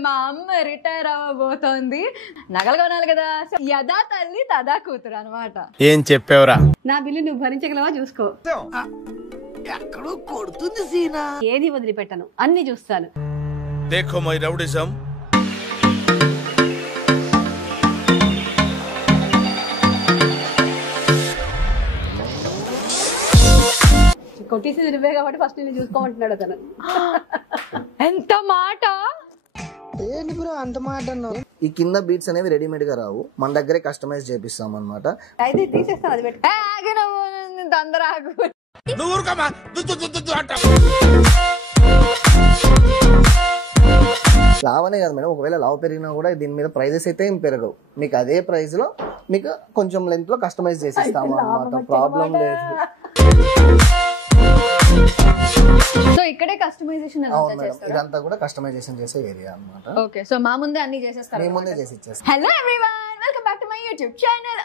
మా అమ్మ రిటైర్ అవ్వబోతోంది, నగలు కొనాలి కదా. యదా తల్లి తదా కూతురు అనమాట. ఏం చెప్పావురా? నా బిల్లు నువ్వు భరించగలవా చూసుకో. ఎక్కడో కొడుతుంది సీనా. ఏది వదిలిపెట్టను, అన్ని చూస్తాను. देखो మై రౌడిజం. కొట్టేసి నువ్వే కాబట్టి ఫస్ట్ నేను చూసుకోమంటున్నాడు అతను. ఎంత మాట! ఏంటి బ్రో అంత మాట అన్నావు? ఈ కింద బీట్స్ అనేవి రెడీమేడ్ గా రావు, మన దగ్గరే కస్టమైజ్ చేపిస్తాం అన్నమాట. అయితే తీసేస్తాను, అది పెట్టు. తొందర ఆగు. లావనే కాదు మేడం, ఒకవేళ లావు పెరిగినా కూడా దీని మీద ప్రైజెస్ అయితే ఏం పెరగవు. మీకు అదే ప్రైస్ లో మీకు కొంచెం లెంత్ లో కస్టమైజ్ చేసిస్తాము అన్నమాట. ప్రాబ్లం లేదు. సో ఇక్కడే కస్టమైజేషన్ అవును మేడం, ఇదంతా కూడా కస్టమైజేషన్ చేసే ఏరియా అన్నమాట. ఓకే, సో మా ముందే అన్ని చేసేస్తారు. మీ ముందే చేసి ఇచ్చేస్తాం. Hello everyone, welcome back to my YouTube channel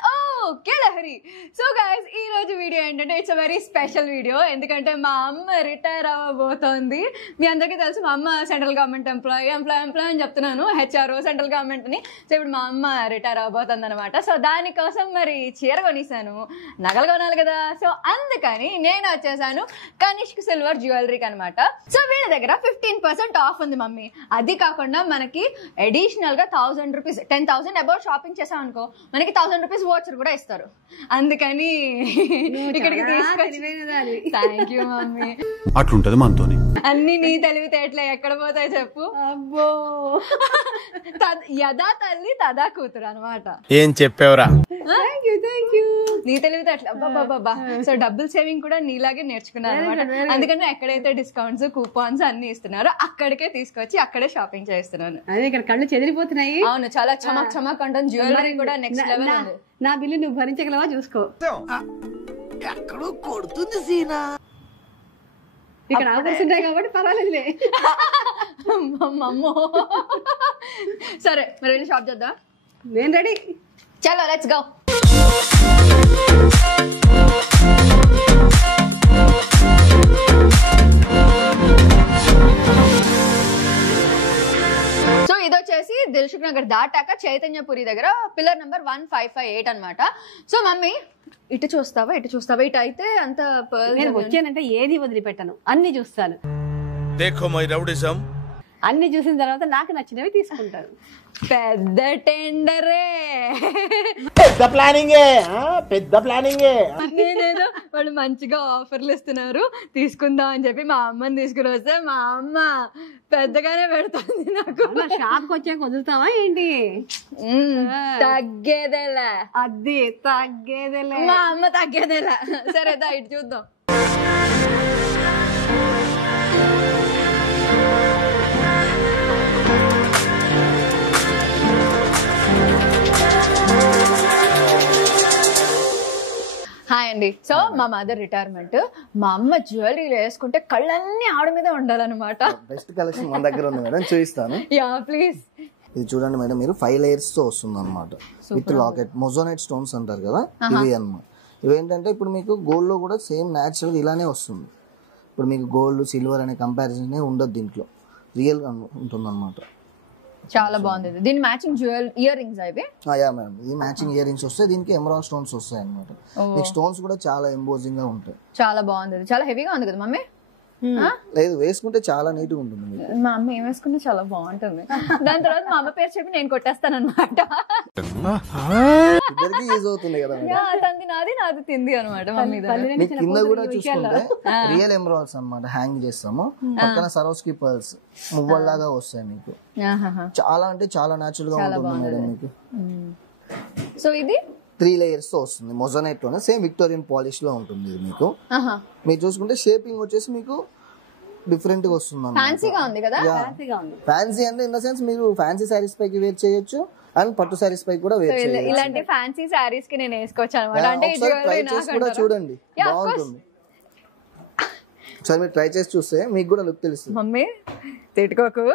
okay Lahari. So guys, ఈ రోజు వీడియో ఏంటంటే it's a very special video. ఎందుకంటే మా అమ్మ రిటైర్ అవ్వబోతోంది. మీ అందరికీ తెలుసు, మా అమ్మ సెంట్రల్ గవర్నమెంట్ ఎంప్లాయీ అని చెప్తున్నాను, హెచ్ఆర్ఓ సెంట్రల్ గవర్నమెంట్ అని. సో ఇప్పుడు మా అమ్మ రిటైర్ అవ్వబోతుంది అనమాట. సో దానికోసం మరి చీర కొనిసాను, నగలు కొనాలి కదా. సో అందుకని నేను వచ్చేసాను కనిష్క్ సిల్వర్ జ్యువెలరీకి అనమాట. సో వీళ్ళ దగ్గర 15% ఆఫ్ ఉంది మమ్మీ. అది కాకుండా మనకి అడిషనల్ గా 1000 రూపీస్, 10,000 అబౌవ్ షాపింగ్ చేసాం అనుకో, మనకి 1000 రూపీస్ వాచర్ కూడా ఇస్తారు. అందుకని ఇక్కడికి తీసుకొచ్చి థ్యాంక్ యూ మమ్మీ. అట్లుంటది మనతోని. అన్ని నీ తెలివితేటలే, ఎక్కడ పోతాయి చెప్పు. అబ్బో, యదా తల్లి తదా కూతురు అనమాట. ఏం చెప్పావురా? Thank you. నీ తెలివితేటలు అబ్బాబ్బా. సో డబ్బుల్ సేవింగ్ కూడా నీలాగే నేర్చుకున్నాను అనమాట. అందుకని ఎక్కడైతే డిస్కౌంట్స్ కూపాన్స్ అన్ని ఇస్తున్నారో అక్కడికే తీసుకొచ్చి అక్కడే షాపింగ్ చేస్తున్నాను. అదే ఇక్కడ కళ్ళు చెదిరిపోతున్నాయి. అవును, చాలా చమక్ చమక్ అంటుంది. జ్యువెలరీ కూడా నెక్స్ట్ లెవెల్ ఉంది. నా బిల్లు నువ్వు భరించగలవా చూసుకో. ఎక్కడో కొడుతుంది సీనా. ఇక్కడ ఆఫర్స్ ఉంటాయి కాబట్టి పర్వాలేదులే. అమ్మో, సరే మరి వెళ్ళి షాప్ చేద్దాం. నేను రెడీ. చలో లెట్స్ గో. సో ఇది వచ్చేసి దిల్సుఖ్ నగర్ దాటాక చైతన్యపురి దగ్గర పిల్లర్ నెంబర్ 1558 అనమాట. సో మమ్మీ ఇటు చూస్తావా, ఇటు చూస్తావా? ఇటు అయితే అంత నేను వచ్చానంటే ఏది వదిలిపెట్టను, అన్ని చూస్తాను. देखो మై రౌడిజం. అన్ని చూసిన తర్వాత నాకు నచ్చినవి తీసుకుంటాను. పెద్ద టెండరే, పెద్ద ప్లానింగ్. నేనేదో వాళ్ళు మంచిగా ఆఫర్లు ఇస్తున్నారు తీసుకుందాం అని చెప్పి మా అమ్మని తీసుకుని వస్తే మా అమ్మ పెద్దగానే పెడుతుంది నాకు. షాప్కి వచ్చాక వదులుతావా ఏంటి? తగ్గేదేలా, అది తగ్గేదేలే. మా అమ్మ తగ్గేదేలా. సరేదా ఇటు చూద్దాం. హాయ్ అండి. సో మా మదర్ రిటైర్మెంట్, మా అమ్మ జ్యువెలరీలు వేసుకుంటే కళ్ళన్నీ ఆవిడ మీద ఉండాలన్నమాట. బెస్ట్ కలెక్షన్ మన దగ్గర ఉంది మేడం, చూపిస్తాను. Yeah please. ఇది చూడండి మేడం, మీరు 5 layers తో వస్తుంది అనమాట. విత్ లాకెట్, మొజోనైట్ స్టోన్స్ అంటారు కదా, ఇవి అన్నమాట. ఇవేంటంటే ఇప్పుడు మీకు గోల్డ్ లో కూడా సేమ్ న్యాచురల్ ఇలానే వస్తుంది. ఇప్పుడు మీకు గోల్డ్ సిల్వర్ అనే కంపారిజన్ ఉండదు, దీంట్లో రియల్ గా ఉంటుంది అనమాట. చాలా బాగుంది. దీని మ్యాచింగ్ ఇయర్ రింగ్స్ అవి. యా మేడం, ఈ మ్యాచింగ్ ఇయర్ రింగ్స్ వస్తాయి, దీనికి ఎమరాల్డ్ స్టోన్స్ వస్తాయి అనమాట. మీకు స్టోన్స్ కూడా చాలా ఎంబోజింగ్ గా ఉంటాయి. చాలా బాగుంది. చాలా హెవీగా ఉంది కదా మమ్మీ? లేదు, వేసుకుంటే చాలా నీట్ గా ఉంటుంది. మా అమ్మ ఏం వేసుకున్నా చాలా బాగుంటుంది. దాని తర్వాత మా అమ్మ పేరు చెప్పి నేను కొట్టేస్తాను అనమాట. ఇద్దరికి యూజ్ అవుతుంది కదా. తంది నాది, నాది తింది అనమాట మమ్మీ. మీకు కింద కూడా చూసుకుంటే రియల్ ఎమరాల్డ్స్ అన్నమాట హ్యాంగ్ చేస్తాము. పక్కన సరోస్కి పర్ల్స్ మువ్వల్లాగా వస్తాయి మీకు. చాలా అంటే చాలా న్యాచురల్ గా ఉంటుంది మేడం మీకు. సో ఇది 3 layers తో వస్తుంది, మొజోనైట్ లోనే సేమ్ విక్టోరియన్ పాలిష్ లో ఉంటుంది. ఇది మీకు మీరు చూసుకుంటే షేపింగ్ వచ్చేసి మీకు డిఫరెంట్ గా వస్తుంది. ఫ్యాన్సీగా ఉంది కదా. ఫ్యాన్సీ అంటే ఇన్ ద సెన్స్ మీరు ఫ్యాన్సీ సారీస్ పైకి వేర్ చేయొచ్చు అండ్ పట్టు సారీస్ పై కూడా వేర్ చేయొచ్చు. ఇలాంటి ఫ్యాన్సీ సారీస్ కి నేను వేసుకోవచ్చు అనమాట. అంటే ట్రై చేసి కూడా చూడండి, బాగుంటుంది. ఒకసారి మీరు ట్రై చేసి చూస్తే మీకు కూడా లుక్ తెలుస్తుంది. మమ్మీ తిట్టుకోకు.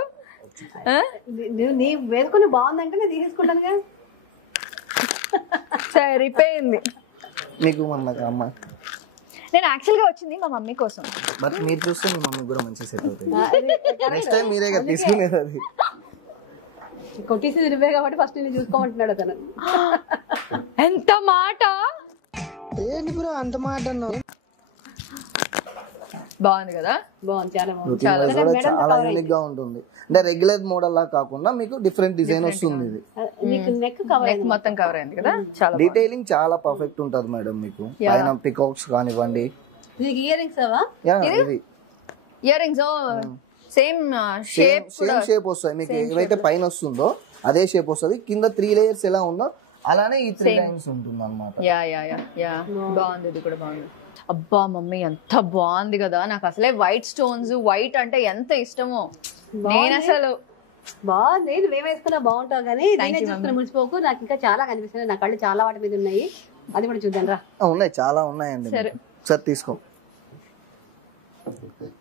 నీ వేసుకుని బాగుందంటే నేను తీసుకుంటాను కదా. సరిపోయింది మీకు మన అమ్మ. నేను యాక్చువల్ గా వచ్చింది మా మమ్మీ కోసం. బట్ మీరు చూస్తే మీ మమ్మీ కూడా మంచి సెట్ అవుతుంది. నెక్స్ట్ టైం మీరే కదా తీసుకునేది. అది కొట్టేసి నువ్వే కాబట్టి ఫస్ట్ నేను చూసుకోమంటున్నాడు అతను. ఎంత మాట. ఏంటి బ్రో అంత మాట అన్నావు? బాగుంది కదా? బాగుంది, చాలా బాగుంది. లుకింగ్ వైజ్ కూడా చాలా యూనిక్ గా ఉంటుంది. అంటే రెగ్యులర్ మోడల్ లా కాకుండా మీకు డిఫరెంట్ డిజైన్ వస్తుంది. ఇది నీకు నెక్ కవర్ నెక్ మొత్తం కవర్ అయింది కదా, చాలా డీటెయిలింగ్ చాలా పర్ఫెక్ట్ ఉంటది మేడం. మీకు పైన పికాక్స్ కానివ్వండి. నీకు ఇయర్ రింగ్స్ అవా? ఇది ear rings same shape shape వస్తాయి మీకు. ఏవైతే పైన వస్తుందో అదే షేప్ వస్తుంది. కింద 3 లేయర్స్ ఎలా ఉందో అలానే ఈ 3 లైన్స్ ఉంటుంది అనమాట. యా యా యా యా బాగుంది. ఇది కూడా బాగుంది. అబ్బా మమ్మీ ఎంత బాగుంది కదా. నాకు అసలే వైట్ స్టోన్స్, వైట్ అంటే ఎంత ఇష్టమో. నేను అసలు బాగుంది. నువ్వేం వేసుకున్నా బాగుంటావు కానీ నేనే చూసుకున్నా ముడిచిపోకు. నాకు ఇంకా చాలా కనిపిస్తున్నాయి. నా కళ్ళు చాలా వాటి మీద ఉన్నాయి. అది కూడా చూద్దాం రా. ఉన్నాయి, చాలా ఉన్నాయండి. ఒకసారి తీసుకో.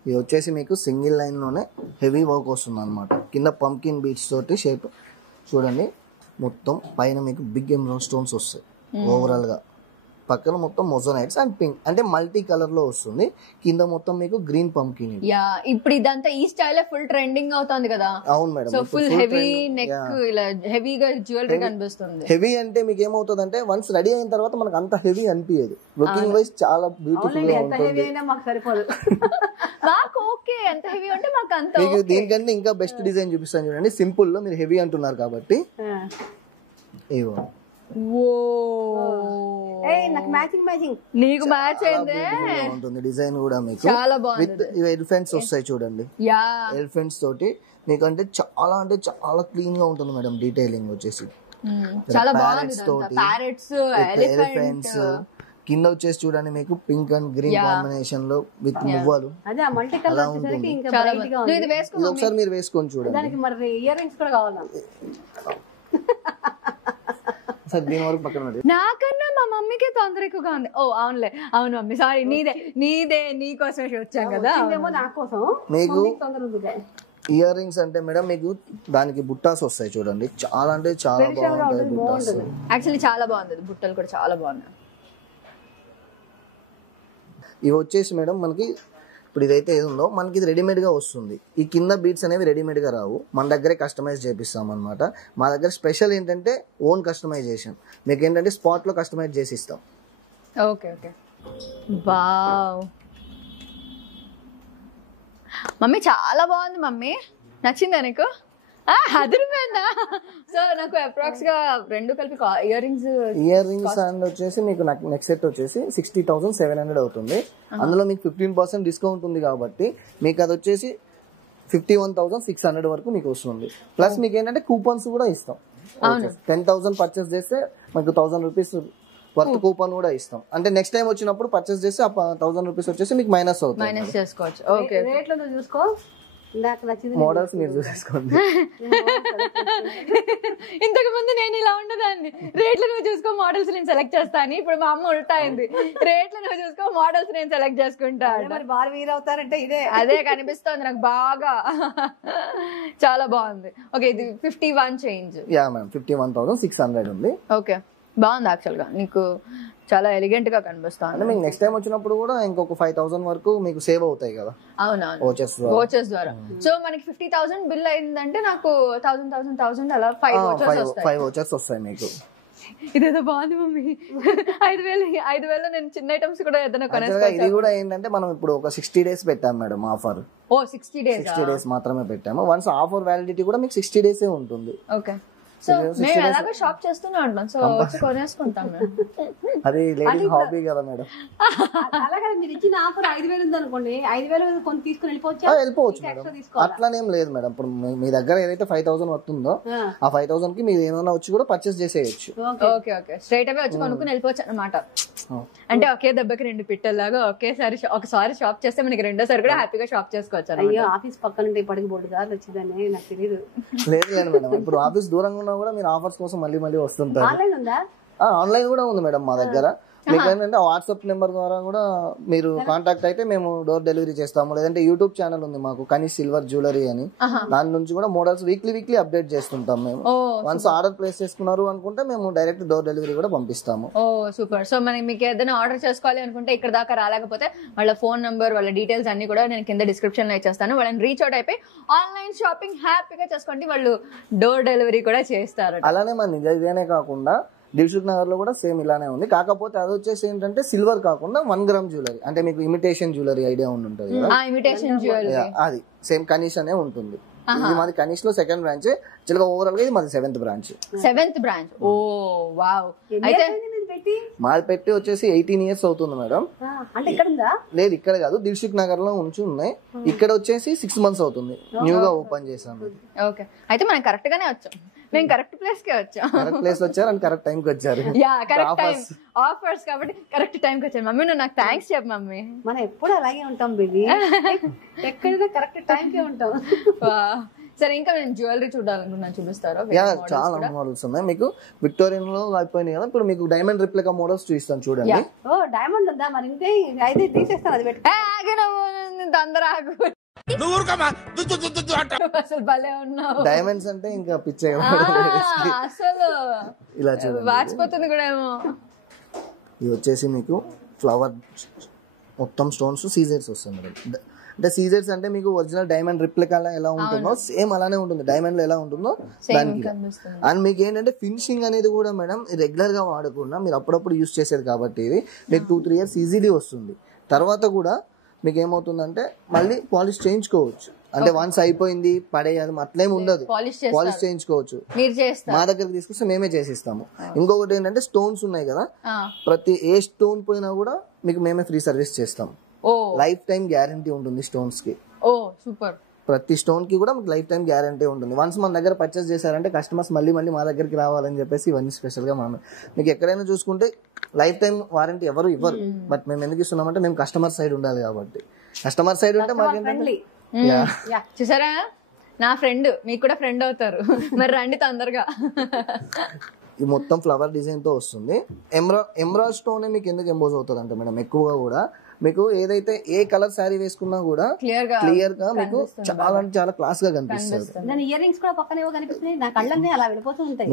ఇది వచ్చేసి మీకు సింగిల్ లైన్ లోనే హెవీ వర్క్ వస్తుంది అనమాట. కింద పంకిన్ బీట్స్ తోటి షేప్ చూడండి. మొత్తం పైన మీకు బిగ్ ఎమరాల్డ్ స్టోన్స్ వస్తాయి. ఓవరాల్ గా పక్కన మొత్తం మొజోనైట్స్ అండ్ పింక్ అంటే మల్టీ కలర్ లో వస్తుంది. కింద మొత్తం మీకు గ్రీన్ పంకిన్. యా ఇప్పుడు ఇదంతా ఈ స్టైల్ ఫుల్ ట్రెండింగ్ అవుతుంది కదా. అవును madam. So full heavy neck, ఇలా హెవీగా జ్యువెలరీ కనిపిస్తుంది. హెవీ అంటే మీకు ఏమవుతుంది అంటే వన్స్ రెడీ అయిన తర్వాత మనకు అంత హెవీ అనిపించదు. లుకింగ్ వైజ్ చాలా బ్యూటిఫుల్ గా ఎంత హెవీ ఉంటుంది. అయినా మాకు సరిపోదు. మాకు ఓకే, ఎంత హెవీ అంటే మాకు అంత. మీకు దీనికంటే ఇంకా బెస్ట్ డిజైన్ చూపిస్తాను చూడండి. సింపుల్ లో మీరు హెవీ అంటున్నారు కాబట్టి ఇవో. నాకు మ్యాచింగ్ నీకు మ్యాచ్ అయిందే ఉంటుంది డిజైన్ కూడా మీకు. చాలా బాగుంది. విత్ ఎలిఫెంట్స్ వస్తాయి చూడండి. యా ఎలిఫెంట్స్ తోటి మీకు అంటే చాలా క్లీన్ గా ఉంటుంది మేడం. డీటెయిలింగ్ వచ్చేసి చాలా బాగుంది. ప్యారెట్స్, ఎలిఫెంట్స్ కింద వచ్చేసి చూడండి మీకు పింక్ అండ్ గ్రీన్ కాంబినేషన్ లో విత్ మువ్వలు. అదే ఆ మల్టీ కలర్ వచ్చేసరికి ఇంకా బ్రైట్ గా ఉంది. ఇది వేసుకో. ఇది ఒకసారి మీరు వేసుకొని చూడండి. దానికి మరి ఇయర్ రింగ్స్ కూడా కావాలా? సార్ దీని వరకు పక్కన పెట్టి. నాకన్నా మా మమ్మీకే తొందర ఎక్కువగా ఉంది. ఓ అవునులే, అవును మమ్మీ సారీ. నీదే నీ కోసమే వచ్చాం కదా. నా కోసం మీకు తొందర ఉంది. ఇయర్ రింగ్స్ అంటే మేడం మీకు దానికి బుట్టాస్ వస్తాయి చూడండి. చాలా అంటే చాలా బాగుంటాయి బుట్టాస్. యాక్చువల్లీ చాలా బాగుంది. బుట్టలు కూడా చాలా బాగున్నాయి. ఇవి వచ్చేసి మేడం మనకి ఇప్పుడు ఇదైతే ఏది ఉందో మనకి ఇది రెడీమేడ్ గా వస్తుంది. ఈ కింద బీట్స్ అనేవి రెడీమేడ్ గా రావు, మన దగ్గరే కస్టమైజ్ చేపిస్తాం అనమాట. మా దగ్గర స్పెషల్ ఏంటంటే ఓన్ కస్టమైజేషన్. మీకు ఏంటంటే స్పాట్ లో కస్టమైజ్ చేసి ఇస్తాం. Okay okay. వావ్ మమ్మీ చాలా బాగుంది. మమ్మీ నచ్చిందా నీకు? అదిరిపోయిందా? సో నాకు అప్రాక్స్ గా రెండు కలిపి ఇయర్ రింగ్స్ అండ్ వచ్చేసి మీకు నెక్స్ట్ సెట్ వచ్చేసి 60,700 అవుతుంది. అందులో మీకు 15% డిస్కౌంట్ ఉంది కాబట్టి మీకు అది వచ్చేసి 51,600 వరకు మీకు వస్తుంది. ప్లస్ మీకు ఏంటంటే కూపన్స్ కూడా ఇస్తాం. 10,000 పర్చేస్ చేస్తే మనకు 1,000 రూపీస్ వర్త్ కూపన్ కూడా ఇస్తాం. అంటే నెక్స్ట్ టైం వచ్చినప్పుడు పర్చేస్ చేస్తే 1,000 రూపీస్ వచ్చేసి మీకు మైనస్ అవుతుంది. మైనస్ చేసుకోవచ్చు. ఓకే రేట్లో నువ్వు చూసుకో. నాకు నచ్చింది మోడల్స్ మీరు చూసేసుకోండి. ఇంతకు ముందు నేను ఇలా ఉండదాన్ని, రేట్లు నువ్వు చూసుకో మోడల్స్ నేను సెలెక్ట్ చేస్తాను. ఇప్పుడు మా అమ్మ ఉల్టా అయింది, రేట్లు నువ్వు చూసుకో మోడల్స్ నేను సెలెక్ట్ చేసుకుంటా. మరి బాగా వీరవుతారంటే అదే కనిపిస్తుంది నాకు బాగా. చాలా బాగుంది. ఓకే ఇది 51 చేంజ్. యా మ్యామ్ 51,600 ఉంది. ఓకే బాగుంది. యాక్చువల్ గా నీకు చాలా ఎలిగెంట్ గా కనిపిస్తుంది. అంటే మీకు నెక్స్ట్ టైం వచ్చినప్పుడు కూడా ఇంకొక 5,000 వరకు మీకు సేవ్ అవుతాయి కదా. అవునవును వోచెస్ ద్వారా. సో మనకి 50,000 బిల్ అయిందంటే నాకు 1,000 అలా 5 వోచెస్ వస్తాయి మీకు. ఇదేదో బాగుంది మమ్మీ. 5,000 నేను చిన్న ఐటమ్స్ కూడా ఏదైనా కొనేస్తాను. ఇది కూడా ఏంటంటే మనం ఇప్పుడు ఒక 60 days పెట్టాం మేడం ఆఫర్. ఓ 60 days మాత్రమే పెట్టాము. వన్స్ ఆఫర్ వ్యాలిడిటీ కూడా మీకు 60 days ఉంటుంది. ఓకే. సో మేము ఎలాగో షాప్ చేస్తూనే ఉంటాం, సో వచ్చి కొనేసుకుంటాం మేము. అది లేడీ హాబీ కదా మేడం. అలాగే మీరు ఇచ్చిన ఆఫర్ 5,000 ఉంది అనుకోండి, 5,000 కొన్ని తీసుకుని వెళ్ళిపోవచ్చు మేడం. అట్లానేం లేదు మేడం. ఇప్పుడు మీ దగ్గర ఏదైతే 5,000 వస్తుందో ఆ 5,000 కి మీరు ఏమైనా వచ్చి కూడా పర్చేస్ చేసేయచ్చు. ఓకే ఓకే స్ట్రైట్ అవే వచ్చి కొనుక్కుని వెళ్ళిపోవచ్చు అనమాట. అంటే ఒకే దెబ్బకి 2 పిట్టల్లాగా ఒకసారి షాప్ చేస్తే మనకి రెండోసారి కూడా హ్యాపీగా షాప్ చేసుకోవచ్చు. అయ్యో ఆఫీస్ పక్కన ఇప్పటికి 3 సార్లు వచ్చిందని నాకు తెలియదు. లేదు మేడం, ఇప్పుడు ఆఫీస్ దూరంగా ఉన్నా కూడా మీరు ఆఫర్స్ కోసం మళ్ళీ వస్తుంటారు. ఆన్లైన్ ఉందా? ఆన్లైన్ కూడా ఉంది మేడం మా దగ్గర. మీకు ఏంటంటే వాట్సాప్ నెంబర్ ద్వారా కూడా మీరు కాంటాక్ట్ అయితే మేము డోర్ డెలివరీ చేస్తాము. లేదంటే యూట్యూబ్ ఛానల్ ఉంది మాకు కనీష్ సిల్వర్ జ్యువెలరీ అని, దాని నుంచి కూడా మోడల్స్ వీక్లీ అప్డేట్ చేస్తుంటాం మేము. వన్స్ ఆర్డర్ ప్లేస్ చేసుకున్నారు అనుకుంటే మేము డైరెక్ట్ డోర్ డెలివరీ కూడా పంపిస్తాము. ఓ సూపర్. సో మనకి మీకు ఏదైనా ఆర్డర్ చేసుకోవాలి అనుకుంటే ఇక్కడ దాకా రాలేకపోతే వాళ్ళ ఫోన్ నంబర్ వాళ్ళ డీటెయిల్స్ అన్ని కూడా నేను కింద డిస్క్రిప్షన్ లో ఇచ్చేస్తాను. వాళ్ళని రీచ్ అవుట్ అయిపోయి ఆన్లైన్ షాపింగ్ హ్యాపీగా చేసుకోండి. వాళ్ళు డోర్ డెలివరీ కూడా చేస్తారు. అలానే మన ఇదేనే కాకుండా దిల్సుఖ్ నగర్ లో కూడా సేమ్ ఇలానే ఉంది. కాకపోతే అది వచ్చేసి ఏంటంటే సిల్వర్ కాకుండా 1 గ్రామ్ జ్యువెలరీ, అంటే మీకు ఇమిటేషన్ జ్యువెలరీ ఐడియా ఉంటుంది కదా, ఇమిటేషన్ జ్యువెలరీ అది సేమ్ కనీష్ అనే ఉంటుంది. ఇది మాది కనీష్ లో 2nd బ్రాంచ్. చిలక ఓవరాల్ గా ఇది మాది 7th బ్రాంచ్. ఓ వావ్. అయితే మాది పెట్టి వచ్చేసి 18 years అవుతుంది మేడం. అంటే ఇక్కడ ఉందా? లేదు ఇక్కడ కాదు, దిల్సుఖ్ నగర్ లో ఉంచి ఉన్నాయి. ఇక్కడ వచ్చేసి 6 months అవుతుంది, న్యూగా ఓపెన్ చేశాను. ఓకే, అయితే మనం కరెక్ట్ గానే వచ్చాం. మేము కరెక్ట్ ప్లేస్ కే వచ్చాం. కరెక్ట్ ప్లేస్ వచ్చారు అండ్ కరెక్ట్ టైం కి వచ్చారు. యా కరెక్ట్ టైం ఆఫర్స్ కాబట్టి కరెక్ట్ టైం కి వచ్చాను. మమ్మీ నువ్వు నాకు థ్యాంక్స్ చెప్పు మమ్మీ. మనం ఎప్పుడు అలాగే ఉంటాం బేబీ, ఎక్కడైనా కరెక్ట్ టైం కే ఉంటాం. సరే ఇంకా నేను జ్యువెలరీ చూడాలనుకున్నాను, చూపిస్తారా? చాలా మోడల్స్ ఉన్నాయి. మీకు విక్టోరియన్ లో అయిపోయినాయి కదా, ఇప్పుడు మీకు డైమండ్ రిప్లికా మోడల్స్ చూపిస్తాను చూడండి. ఓ డైమండ్ ఉందా? మరి ఇంతే అయితే తీసేస్తాను, అది పెట్టి తొందర ఆగు. అసలు భలే ఉన్నావు. డైమండ్స్ అంటే ఇంకా పిచ్చే అసలు ఇలా చూడండి, వాచిపోతుంది కూడా ఏమో. ఇది వచ్చేసి మీకు ఫ్లవర్ మొత్తం స్టోన్స్ సీజర్స్ వస్తుంది మేడం. అంటే సీజర్స్ అంటే మీకు ఒరిజినల్ డైమండ్ రిప్లికా ఎలా ఉంటుందో సేమ్ అలానే ఉంటుంది, డైమండ్ లో ఎలా ఉంటుందో దానికి. అండ్ మీకు ఏంటంటే ఫినిషింగ్ అనేది కూడా మేడం రెగ్యులర్ గా వాడకుండా మీరు అప్పుడప్పుడు యూజ్ చేసేది కాబట్టి ఇది మీకు 2-3 years ఈజీలీ వస్తుంది. తర్వాత కూడా మీకు ఏమవుతుందంటే మళ్ళీ పాలిష్ చేయించుకోవచ్చు. అంటే వన్స్ అయిపోయింది పడేయాలి అట్లేం ఉండదు, పాలిష్ చేయించుకోవచ్చు. మా దగ్గరికి తీసుకొస్తే మేమే చేసిస్తాము. ఇంకొకటి ఏంటంటే స్టోన్స్ ఉన్నాయి కదా, ప్రతి ఏ స్టోన్ పోయినా కూడా మీకు మేమే ఫ్రీ సర్వీస్ చేస్తాము. లైఫ్ టైం గ్యారంటీ ఉంటుంది స్టోన్స్ కి. ఓ సూపర్. ప్రతి స్టోన్ కి కూడా మీకు లైఫ్ టైం గ్యారంటీ ఉంటుంది. వన్స్ మన దగ్గర పర్చేస్ చేశారంటే కస్టమర్స్ మళ్ళీ మా దగ్గరికి రావాలని చెప్పేసి ఇవన్నీ స్పెషల్ గా మనం మీకు ఎక్కడైనా చూసుకుంటే లైఫ్ టైం వారంటీ ఎవరు ఇవ్వరు. బట్ మేము ఎందుకు ఇస్తున్నామంటే మేము కస్టమర్ సైడ్ ఉండాలి కాబట్టి. కస్టమర్ సైడ్ ఉంటే మాకేంటంటే చూసారా నా ఫ్రెండ్ మీకు కూడా ఫ్రెండ్ అవుతారు. మరి రండి తొందరగా. ఈ మొత్తం ఫ్లవర్ డిజైన్ తో వస్తుంది. ఎమరాల్డ్ స్టోన్ మీకు ఎందుకు ఎంబోజ్ అవుతుంది అంటే మేడం ఎక్కువగా కూడా మీకు ఏదైతే ఏ కలర్ శారీ వేసుకున్నా కూడా క్లియర్ గా మీకు చాలా అంటే చాలా క్లాస్ గా కనిపిస్తుంది. ఇయర్ రింగ్స్ కూడా పక్కనే కనిపిస్తున్నాయి, నా కళ్ళన్నీ అలా వెళ్ళిపోతూ ఉంటాయి.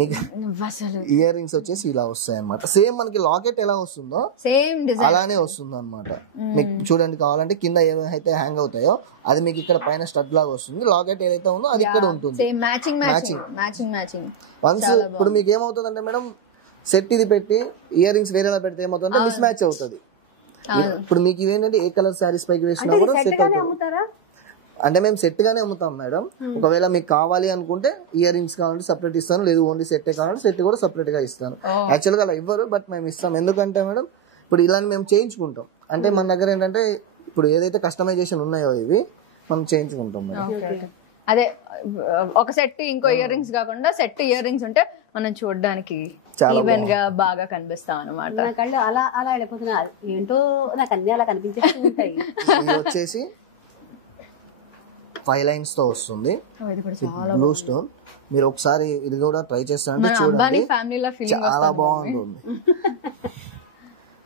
ఇయర్ రింగ్స్ వచ్చేసి ఇలా వస్తాయి అనమాట. సేమ్ మనకి లాకెట్ ఎలా వస్తుందో సేమ్ అలానే వస్తుంది అనమాట. మీకు చూడండి కావాలంటే కింద ఏవైతే హ్యాంగ్ అవుతాయో అది మీకు ఇక్కడ పైన స్టడ్ లాగా వస్తుంది. లాకెట్ ఏదైతే ఉందో అది ఇక్కడ ఉంటుంది. వన్స్ ఇప్పుడు మీకు ఏమవుతుంది అంటే మేడం సెట్ ఇది పెట్టి ఇయర్ రింగ్స్ వేరేలా పెడితే ఏమవుతుందంటే మిస్ మ్యాచ్ అవుతుంది. ఇప్పుడు మీకు ఇవేంటంటే ఏ కలర్ శారీస్ పైకి వేసినా కూడా సెట్ అవుతుంది. అంటే మేము సెట్ గానే అమ్ముతాం మేడం. ఒకవేళ మీకు కావాలి అనుకుంటే ఇయర్ రింగ్స్ కావాలంటే సపరేట్ ఇస్తాను, లేదు ఓన్లీ సెట్ కావాలంటే సెట్ కూడా సపరేట్ గా ఇస్తాను. యాక్చువల్ గా అలా ఇవ్వరు, బట్ మేము ఇస్తాం. ఎందుకంటే మేడం ఇప్పుడు ఇలా మేము చేయించుకుంటాం. అంటే మన దగ్గర ఏంటంటే ఇప్పుడు ఏదైతే కస్టమైజేషన్ ఉన్నాయో ఇవి మనం చేయించుకుంటాం మేడం. అదే ఒక సెట్ ఇంకో ఇయర్ రింగ్స్ కాకుండా సెట్ ఇయర్ రింగ్స్ ఉంటే మనం చూడడానికి ఈవెన్ గా బాగా కనిపిస్తాం అనమాట. నా కళ్ళు అలా అలా వెళ్ళిపోతున్నా ఏంటో నాకు అన్ని అలా కనిపించేస్తూ ఉంటాయి. ఇది వచ్చేసి 5 lines తో వస్తుంది బ్లూ స్టోన్. మీరు ఒకసారి ఇది కూడా ట్రై చేస్తారంటే చూడండి, చాలా బాగుంటుంది.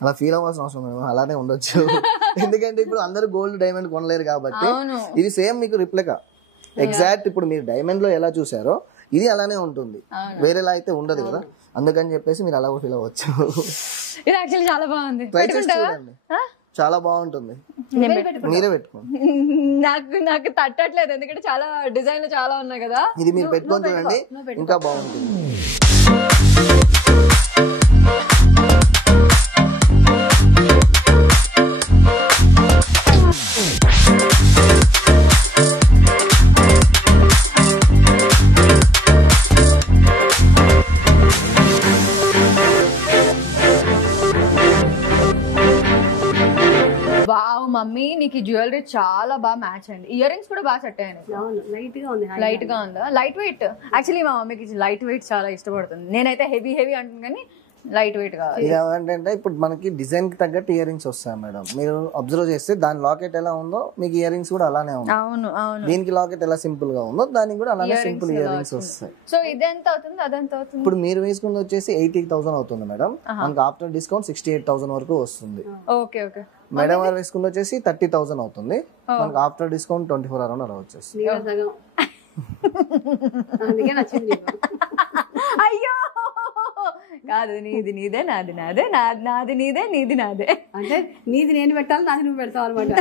అలా ఫీల్ అవ్వాల్సిన అవసరం లేదు, అలానే ఉండొచ్చు. ఎందుకంటే ఇప్పుడు అందరూ గోల్డ్ డైమండ్ కొనలేరు కాబట్టి ఇది సేమ్ మీకు రిప్లికా ఎగ్జాక్ట్ ఇప్పుడు మీరు డైమండ్ లో ఎలా చూసారో ఇది అలానే ఉంటుంది, వేరేలా అయితే ఉండదు కదా. అందుకని చెప్పేసి మీరు అలా ఫీల్ అవ్వచ్చు. ఇది యాక్చువల్లీ చాలా బాగుంది, ట్రై చేసి చూడండి, చాలా బాగుంటుంది. మీరే పెట్టుకోండి. నాకు తట్టట్లేదు ఎందుకంటే చాలా డిజైన్లు చాలా ఉన్నాయి కదా. ఇది మీరు పెట్టుకొని చూడండి ఇంకా బాగుంటుంది. వావ్ మమ్మీ నీకు జ్యువెలరీ చాలా బాగా మ్యాచ్ అయింది. ఇయర్ రింగ్స్ కూడా బాగా సెట్ అయ్యాయి. లైట్ గా ఉందా? Light weight. యాక్చువల్లీ మా మమ్మీకి లైట్ వెయిట్ చాలా ఇష్టపడుతుంది. నేనైతే హెవీ అంటుంది కానీ లైట్ వెయిట్ కావాలి. ఇది ఏంటంటే ఇప్పుడు మనకి డిజైన్ కి తగ్గట్టు ఇయర్ రింగ్స్ వస్తాయి మేడం. మీరు అబ్జర్వ్ చేస్తే దాని లాకెట్ ఎలా ఉందో మీకు ఇయర్ రింగ్స్ కూడా అలానే ఉంది. అవును అవును. దీనికి లాకెట్ ఎలా సింపుల్ గా ఉందో దానికి కూడా అలానే సింపుల్ ఇయర్ రింగ్స్ వస్తాయి. సో ఇది ఎంత అవుతుంది, అదెంత అవుతుంది? ఇప్పుడు మీరు వేసుకుంది వచ్చేసి 80,000 అవుతుంది మేడం. మనకి ఆఫ్టర్ డిస్కౌంట్ 68,000 వరకు వస్తుంది. Okay okay. మేడం వారు వేసుకుంది వచ్చేసి 30,000 అవుతుంది. మనకి ఆఫ్టర్ డిస్కౌంట్ 24 అరౌండ్ అలా వచ్చేస్తుంది. అందుకే నచ్చింది. అయ్యో కాదు, నీది నీదే నాది నాదే, నాది నీదే నీది నాదే. అంటే నీది నేను పెట్టాలి, నాది నువ్వు పెడతావు అనమాట.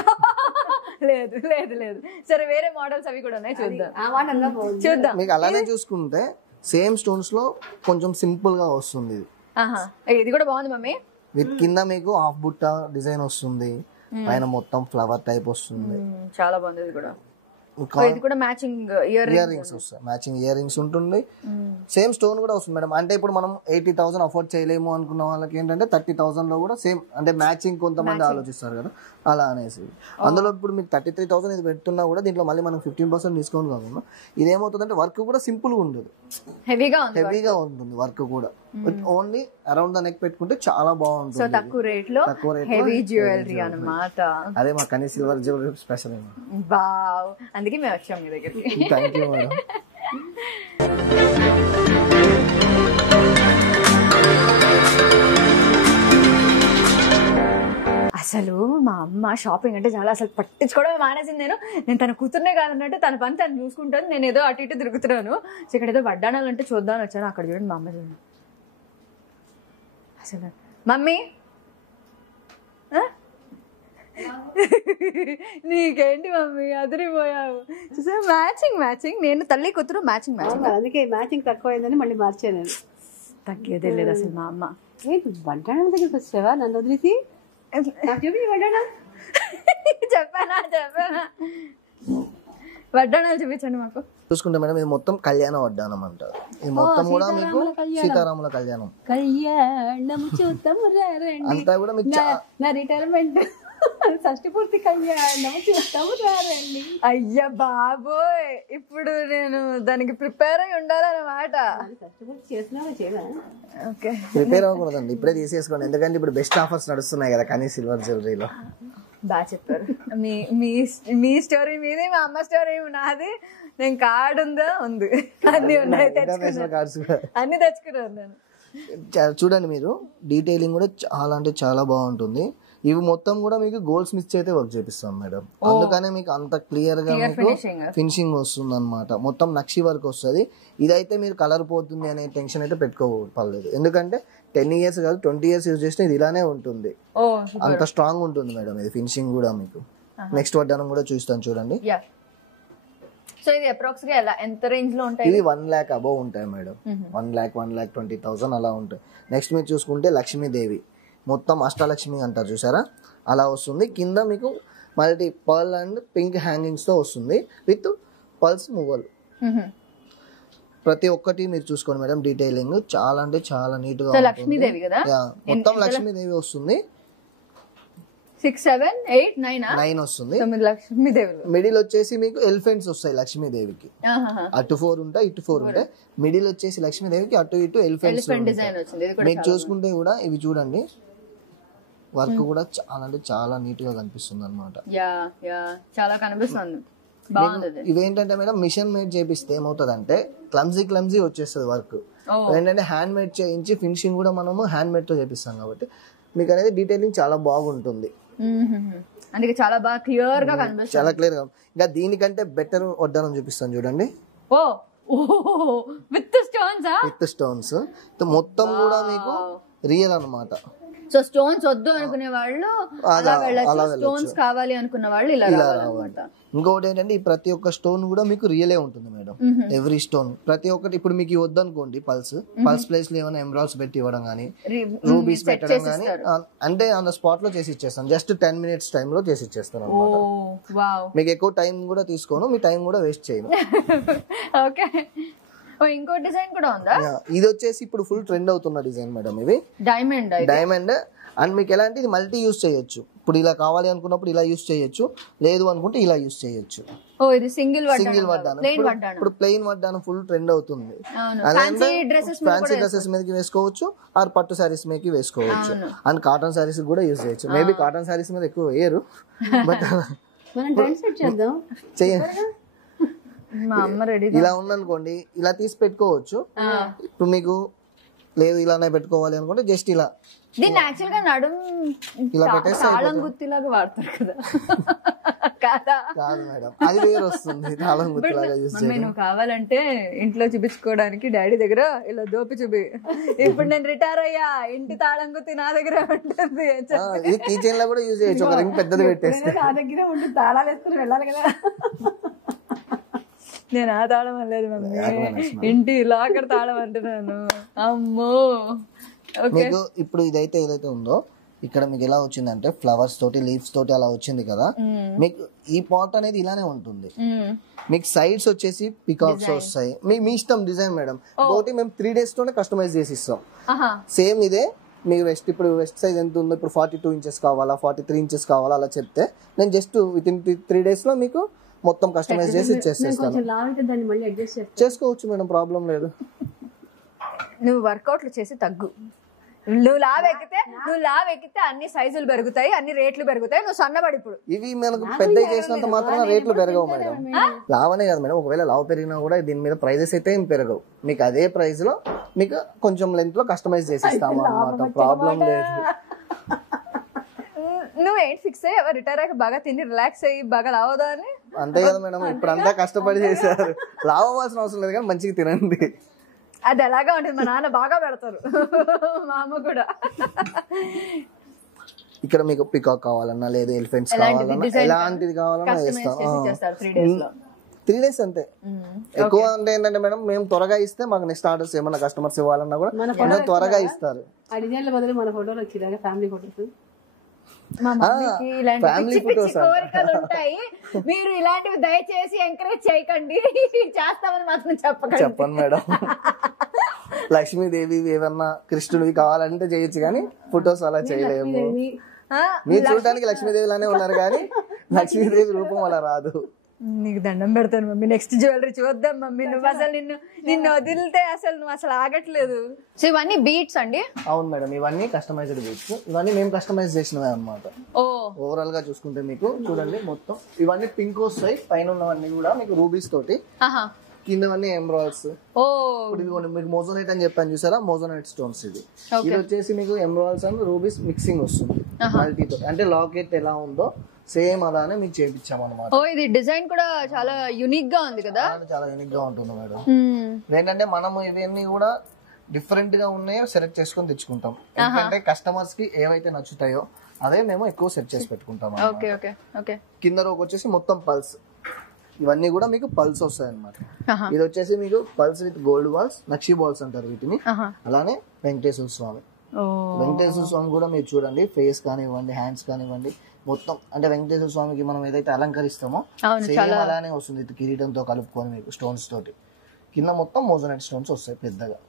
లేదు లేదు లేదు. సరే వేరే మోడల్స్ అవి కూడా ఉన్నాయి, చూద్దాం. ఆ మాట అన్నా బాగుంది. చూద్దాం. మీకు అలానే చూసుకుంటే సేమ్ స్టోన్స్ లో కొంచెం సింపుల్ గా వస్తుంది ఇది. ఇది కూడా బాగుంది మమ్మీ. విత్ కింద మీకు హాఫ్ బుట్ట డిజైన్ వస్తుంది, పైన మొత్తం ఫ్లవర్ టైప్ వస్తుంది. చాలా బాగుంది. ఇది కూడా ఇది కూడా మ్యాచింగ్ ఇయర్ రింగ్స్ వస్తాయి, మ్యాచింగ్ ఇయర్ రింగ్స్ ఉంటుంది. సేమ్ స్టోన్ కూడా వస్తుంది మేడం. అంటే ఇప్పుడు మనం 80,000 అఫోర్డ్ చేయలేము అనుకున్న వాళ్ళకి ఏంటంటే 30,000 లో కూడా సేమ్ అంటే మ్యాచింగ్ కొంతమంది ఆలోచిస్తారు కదా, అలా అనేసి. అందులో ఇప్పుడు మీకు 33,000 ఇది పెడుతున్నా కూడా దీంట్లో మళ్ళీ మనం 15% డిస్కౌంట్ కాకుండా ఇదేమవుతుందంటే వర్క్ కూడా సింపుల్ గా ఉండదు, హెవీగా ఉంటుంది వర్క్ కూడా. ఓన్లీ అరౌండ్ ద నెక్ పెట్టుకుంటే చాలా బాగుంటుంది. తక్కువ రేట్ లో హెవీ జ్యువెలరీ అన్నమాట. అదే మా కనీ సిల్వర్ జ్యువెలరీ స్పెషల్. వావ్, అందుకే మేము వచ్చాం మీ దగ్గరికి. Thank you madam. అసలు మా అమ్మ షాపింగ్ అంటే చాలా అసలు పట్టించుకోవడం మానేసింది. నేను తన కూతుర్నే కాదన్నట్టు తన పని తను చూసుకుంటాను, నేను ఏదో అటు ఇటు తిరుగుతున్నాను. సో ఇక్కడ ఏదో వడ్డానాలంటే చూద్దామని వచ్చాను. అక్కడ చూడండి మా అమ్మ చూడండి అసలు. మమ్మీ నీకేంటి మమ్మీ అదిరిపోయావు. చూసా మ్యాచింగ్ మ్యాచింగ్, నేను తల్లి కూతురు మ్యాచింగ్ మ్యాచింగ్. అందుకే మ్యాచింగ్ తక్కువైందని మళ్ళీ మార్చాను నేను. తగ్గేదే లేదు అసలు మా అమ్మ. వడ్డాణం దగ్గరికి వచ్చావా నన్ను వదిలేసి? చెప్పానా వడ్డాణాలు చూపించండి మాకు. చూసుకుంటే మేడం ఇది మొత్తం కళ్యాణ వడ్డానం అంటారు. ఇది మొత్తం కూడా మీకు సీతారాముల కళ్యాణం. కళ్యాణం చూద్దాము అంతా కూడా మీకు నా రిటైర్మెంట్ షష్టి పూర్తి కళ్యాణం చూస్తాము రండి. అయ్యా బాబోయ్, ఇప్పుడు నేను దానికి ప్రిపేర్ అయి ఉండాలన్నమాట. షష్టి పూర్తి చేసినా చేయదా? ఓకే, ప్రిపేర్ అవ్వకూడదండి, ఇప్పుడే తీసేసుకోండి. ఎందుకంటే ఇప్పుడు బెస్ట్ ఆఫర్స్ నడుస్తున్నాయి కదా కనీ సిల్వర్ జ్యువెలరీలో. బాగా చెప్పారు. మీ స్టోరీ మీది, మా అమ్మ స్టోరీ నాది. నేను కార్డు ఉందా ఉంది, అన్ని ఉన్నాయి, అన్ని తెచ్చుకున్నాను నేను. చూడండి మీరు డీటెయిలింగ్ కూడా చాలా అంటే చాలా బాగుంటుంది. ఇవి మొత్తం కూడా మీకు గోల్డ్ స్మిచ్ అయితే వర్క్ చేపిస్తాం మేడం. అందుకనే మీకు అంత క్లియర్ గా ఫినిషింగ్ వస్తుంది అనమాట. మొత్తం నక్షి వర్క్ వస్తుంది. ఇదైతే మీరు కలర్ పోతుంది అనే టెన్షన్ అయితే పెట్టుకోపర్లేదు. ఎందుకంటే 10 years కాదు 20 years యూజ్ చేస్తే ఇది ఇలానే ఉంటుంది, అంత స్ట్రాంగ్ ఉంటుంది మేడం. ఇది ఫినిషింగ్ కూడా మీకు నెక్స్ట్ వడ్డానం కూడా చూస్తాను చూడండి. సో ఇది అప్రాక్స్ గా ఎలా ఎంత రేంజ్ లో ఉంటాయి? ఇవి 1 lakh అబౌవ్ ఉంటాయి మేడం. 1,20,000 అలా ఉంటాయి. నెక్స్ట్ మీరు చూసుకుంటే లక్ష్మీదేవి, మొత్తం అష్టలక్ష్మి అంటారు చూసారా, అలా వస్తుంది. కింద మీకు multi pearl and pink hangings తో వస్తుంది విత్ పల్స్ మూవల్. ప్రతి ఒక్కటి మీరు చూసుకోండి మేడం. డీటెయిలింగ్ చాలా అంటే చాలా నీట్ గా లక్ష్మీదేవి కదా, మొత్తం లక్ష్మీదేవి వస్తుంది. 6, 7, 8, 9 వస్తుంది. మిడిల్ వచ్చేసి మీకు ఎలిఫెంట్స్ వస్తాయి లక్ష్మీదేవికి. అటు 4 ఉంటాయి, ఇటు 4 ఉంటాయి. మిడిల్ వచ్చేసి లక్ష్మీదేవికి అటు ఇటు ఎలిఫెంట్స్. మీకు చూసుకుంటే కూడా ఇవి చూడండి, వర్క్ కూడా చాలా అంటే చాలా నీట్ గా కనిపిస్తుంది అనమాట. చాలా కనిపిస్తుంది. ఇవేంటంటే మేడం మిషన్ మేడ్ చేపిస్తే ఏమవుతుంది క్లమ్జీ వచ్చేస్తుంది వర్క్. ఏంటంటే హ్యాండ్ మేడ్ చేయించి ఫినిషింగ్ కూడా మనము హ్యాండ్ మేడ్ తో చేపిస్తాం కాబట్టి మీకు అనేది డీటెయిలింగ్ చాలా బాగుంటుంది. అందుకే చాలా బాగా క్లియర్ గా కనిపిస్తుంది, చాలా క్లియర్ గా. ఇంకా దీనికంటే బెటర్ వడ్డానం చూపిస్తాను చూడండి. విత్ స్టోన్స్ మొత్తం కూడా మీకు రియల్ అన్నమాట. సో స్టోన్స్ వద్దు అనుకునే వాళ్ళు అలా వెళ్ళొచ్చు, స్టోన్స్ కావాలి అనుకున్న వాళ్ళు ఇలా రావాలన్నమాట. ఇంకొకటి ఏంటంటే ఈ ప్రతి ఒక్క స్టోన్ కూడా మీకు రియలే ఉంటుంది మేడం. ఎవ్రీ స్టోన్ ప్రతి ఒక్కటి. ఇప్పుడు మీకు వద్దు అనుకోండి పల్స్ ప్లేస్ లో ఏమైనా ఎమరాల్డ్స్ పెట్టి ఇవ్వడం కానీ, రూబీస్ పెట్టడం కానీ, అంటే ఆన్ ద స్పాట్ లో చేసి ఇచ్చేస్తాను. జస్ట్ 10 minutes టైమ్ లో చేసి ఇచ్చేస్తాను అనమాట. మీకు ఎక్కువ టైం కూడా తీసుకోను, మీ టైం కూడా వేస్ట్ చేయను. ఓకే, ఇంకో డిజైన్ కూడా ఉందా? ఇది వచ్చేసి ఇప్పుడు ఫుల్ ట్రెండ్ అవుతున్న డిజైన్ మేడం. ఇది డైమండ్ అండ్ మీకు ఎలా అంటే ఇది మల్టీ యూజ్ చేయొచ్చు. ఇప్పుడు ఇలా కావాలి అనుకున్నప్పుడు ఇలా యూస్ చేయొచ్చు, లేదు అనుకుంటే ఇలా యూస్ చేయొచ్చు. ఓ ఇది సింగిల్ వడ్డానం. ఇప్పుడు ప్లెయిన్ వడ్డానం ఫుల్ ట్రెండ్ అవుతుంది. ఫ్యాన్సీ డ్రెస్సెస్ మీదకి వేసుకోవచ్చు, ఆర్ పట్టు సారీస్ మీదకి వేసుకోవచ్చు, అండ్ కాటన్ సారీస్ కూడా యూస్ చేయొచ్చు. మేబీ కాటన్ సారీస్ మీద ఎక్కువ వేయరు, బట్ మనం ట్రెండ్ సెట్ చేద్దాం. చేయండి. మా అమ్మ రెడీ. ఇలా ఉందనుకోండి, ఇలా తీసి పెట్టుకోవచ్చు. ఇప్పుడు మీకు లేదు ఇలానే పెట్టుకోవాలి అనుకుంటే జస్ట్ ఇలా దీన్ని యాక్చువల్ గా నడుం ఇలా పెట్టేస్తే తాళం గుత్తిలాగా వాడతారు కదా. కాదా? కాదు మేడం, అది వేరు వస్తుంది. తాళం గుర్తులాగా యూస్ మమ్మీ నువ్వు కావాలంటే ఇంట్లో చూపించుకోవడానికి డాడీ దగ్గర ఇలా దోపి చూపి, ఇప్పుడు నేను రిటైర్ అయ్యా, ఇంటి తాళం గుత్తి నా దగ్గర ఉంటుంది. ఇది కీ చైన్ లో కూడా యూజ్ చేయొచ్చు, ఒక రింగ్ పెద్దది పెట్టేస్తే. నా దగ్గర ఉండి తాళాలు వేసుకుని వెళ్ళాలి కదా. నేను ఆ తాళం అనలేదు మమ్మీ, ఇంటి లాకర్ తాళం అంటున్నాను. అమ్మో. మీకు ఇప్పుడు ఇదైతే ఏదైతే ఉందో ఇక్కడ మీకు ఎలా వచ్చిందంటే ఫ్లవర్స్ తోటి లీవ్స్ తోటి అలా వచ్చింది కదా. మీకు ఈ పాట్ అనేది ఇలానే ఉంటుంది. మీకు సైడ్స్ వచ్చేసి పికాక్స్ వస్తాయి. మీ ఇష్టం డిజైన్ మేడం. ఒకటి మేము 3 days తోనే కస్టమైజ్ చేసి ఇస్తాం. సేమ్ ఇదే మీకు ఇప్పుడు వెస్ట్ సైజ్ ఎంత ఉందో, ఇప్పుడు 42 inches కావాలా, 43 inches కావాలా అలా చెప్తే నేను జస్ట్ విత్ ఇన్ 3 days లో మీకు మొత్తం కస్టమైజ్ చేసి ఇచ్చేస్తాను. చేసుకోవచ్చు మేడం, ప్రాబ్లం లేదు. నువ్వు వర్కౌట్లు చేసి తగ్గు. నువ్వు లావ్ ఎక్కితే అన్ని సైజులు పెరుగుతాయి, అన్ని రేట్లు పెరుగుతాయి. నువ్వు సన్నబడి ఇప్పుడు ఇవి మనకు పెద్ద చేసినంత మాత్రం రేట్లు పెరగవు మేడం. లావ్ అనే కాదు మేడం, ఒకవేళ లావ్ పెరిగినా కూడా దీని మీద ప్రైజెస్ అయితే ఏం పెరగవు. మీకు అదే ప్రైస్ లో మీకు కొంచెం లెంత్ లో కస్టమైజ్ చేసి ఇస్తాము అన్నమాట, ప్రాబ్లం లేదు. నువ్వేంటి ఫిక్స్ అయ్యి రిటైర్ అయ్యాక బాగా తిని రిలాక్స్ అయ్యి బాగా లావదా అని? అంతే కదా మేడం, ఇప్పుడు అంతా కష్టపడి చేశారు. లావ్ అవ్వాల్సిన అవసరం లేదు కానీ మంచిగా తినండి. అది ఎలాగా ఉంటుంది, మా నాన్న బాగా పెడతారు, మా అమ్మ కూడా. ఇక్కడ మీకు పికాక్ కావాలన్నా, లేదు ఎలిఫెంట్స్ కావాలన్నా, ఎలాంటిది కావాలన్నా ఇస్తాం. 3 days అంతే. ఎక్కువ అంటే ఏంటంటే మేడం, మేము త్వరగా ఇస్తే మాకు నెక్స్ట్ ఆర్డర్స్ ఏమన్నా కస్టమర్స్ ఇవ్వాలన్నా కూడా త్వరగా ఇస్తారు. ఆ డిజైన్ల బదులు మన ఫోటోలు వచ్చిందా, ఫ్యామిలీ ఫోటోస్. ఉంటాయి. మీరు ఇలాంటివి దయచేసి ఎంకరేజ్ చేయకండి, చేస్తామని మాత్రం చెప్పండి మేడం. లక్ష్మీదేవి ఏమన్నా కృష్ణుడివి కావాలంటే చేయొచ్చు కానీ ఫొటోస్ అలా చేయలేము. మీరు చూడడానికి లక్ష్మీదేవి లానే ఉన్నారు కానీ లక్ష్మీదేవి రూపం అలా రాదు. నీకు దండం పెడతాను మమ్మీ, నెక్స్ట్ జ్యువెలరీ చూద్దాం మమ్మీ. నువ్వు అసలు నిన్ను వదిలితే అసలు నువ్వు అసలు ఆగట్లేదు. సో ఇవన్నీ బీట్స్ అండి? అవును మేడం, ఇవన్నీ కస్టమైజ్డ్ బీట్స్. ఇవన్నీ మేము కస్టమైజ్ చేసినవే అన్నమాట. ఓవరాల్ గా చూసుకుంటే మీకు చూడండి, మొత్తం ఇవన్నీ పింక్ వస్తాయి. పైన ఉన్నవన్నీ కూడా మీకు రూబీస్ తోటి, కిందవన్నీ ఎమరాల్డ్స్. మీకు మోజోనైట్ అని చెప్పాను చూసారా, మోజోనైట్ స్టోన్స్. ఇది వచ్చేసి మీకు ఎమరాల్డ్స్ అండ్ రూబీస్ మిక్సింగ్ వస్తుంది మల్టీతో. అంటే లాకెట్ ఎలా ఉందో సేమ్ అలానే మీకు చేయించాం అనమాట. ఇది డిజైన్ కూడా చాలా యూనిక్ గా ఉంది కదా. చాలా యూనిక్ గా ఉంటుంది మేడం. ఏంటంటే మనము ఇవన్నీ కూడా డిఫరెంట్ గా ఉన్నాయో సెలెక్ట్ చేసుకొని తెచ్చుకుంటాం. ఎందుకంటే కస్టమర్స్ కి ఏవైతే నచ్చుతాయో అదే మేము ఎక్కువ సెట్ చేసి పెట్టుకుంటాం. కింద రోకి వచ్చేసి మొత్తం పల్స్, ఇవన్నీ కూడా మీకు పల్స్ వస్తాయి అనమాట. ఇది వచ్చేసి మీకు pulse with gold balls, nakshi balls అంటారు వీటిని. అలానే వెంకటేశ్వర స్వామి. వెంకటేశ్వర స్వామి కూడా మీరు చూడండి, ఫేస్ కానివ్వండి, హ్యాండ్స్ కానివ్వండి, మొత్తం అంటే వెంకటేశ్వర స్వామికి మనం ఏదైతే అలంకరిస్తామో సేమ్ అలానే వస్తుంది. కిరీటంతో కలుపుకొని మీకు స్టోన్స్ తోటి కింద మొత్తం మోజోనైట్ స్టోన్స్ వస్తాయి పెద్దగా.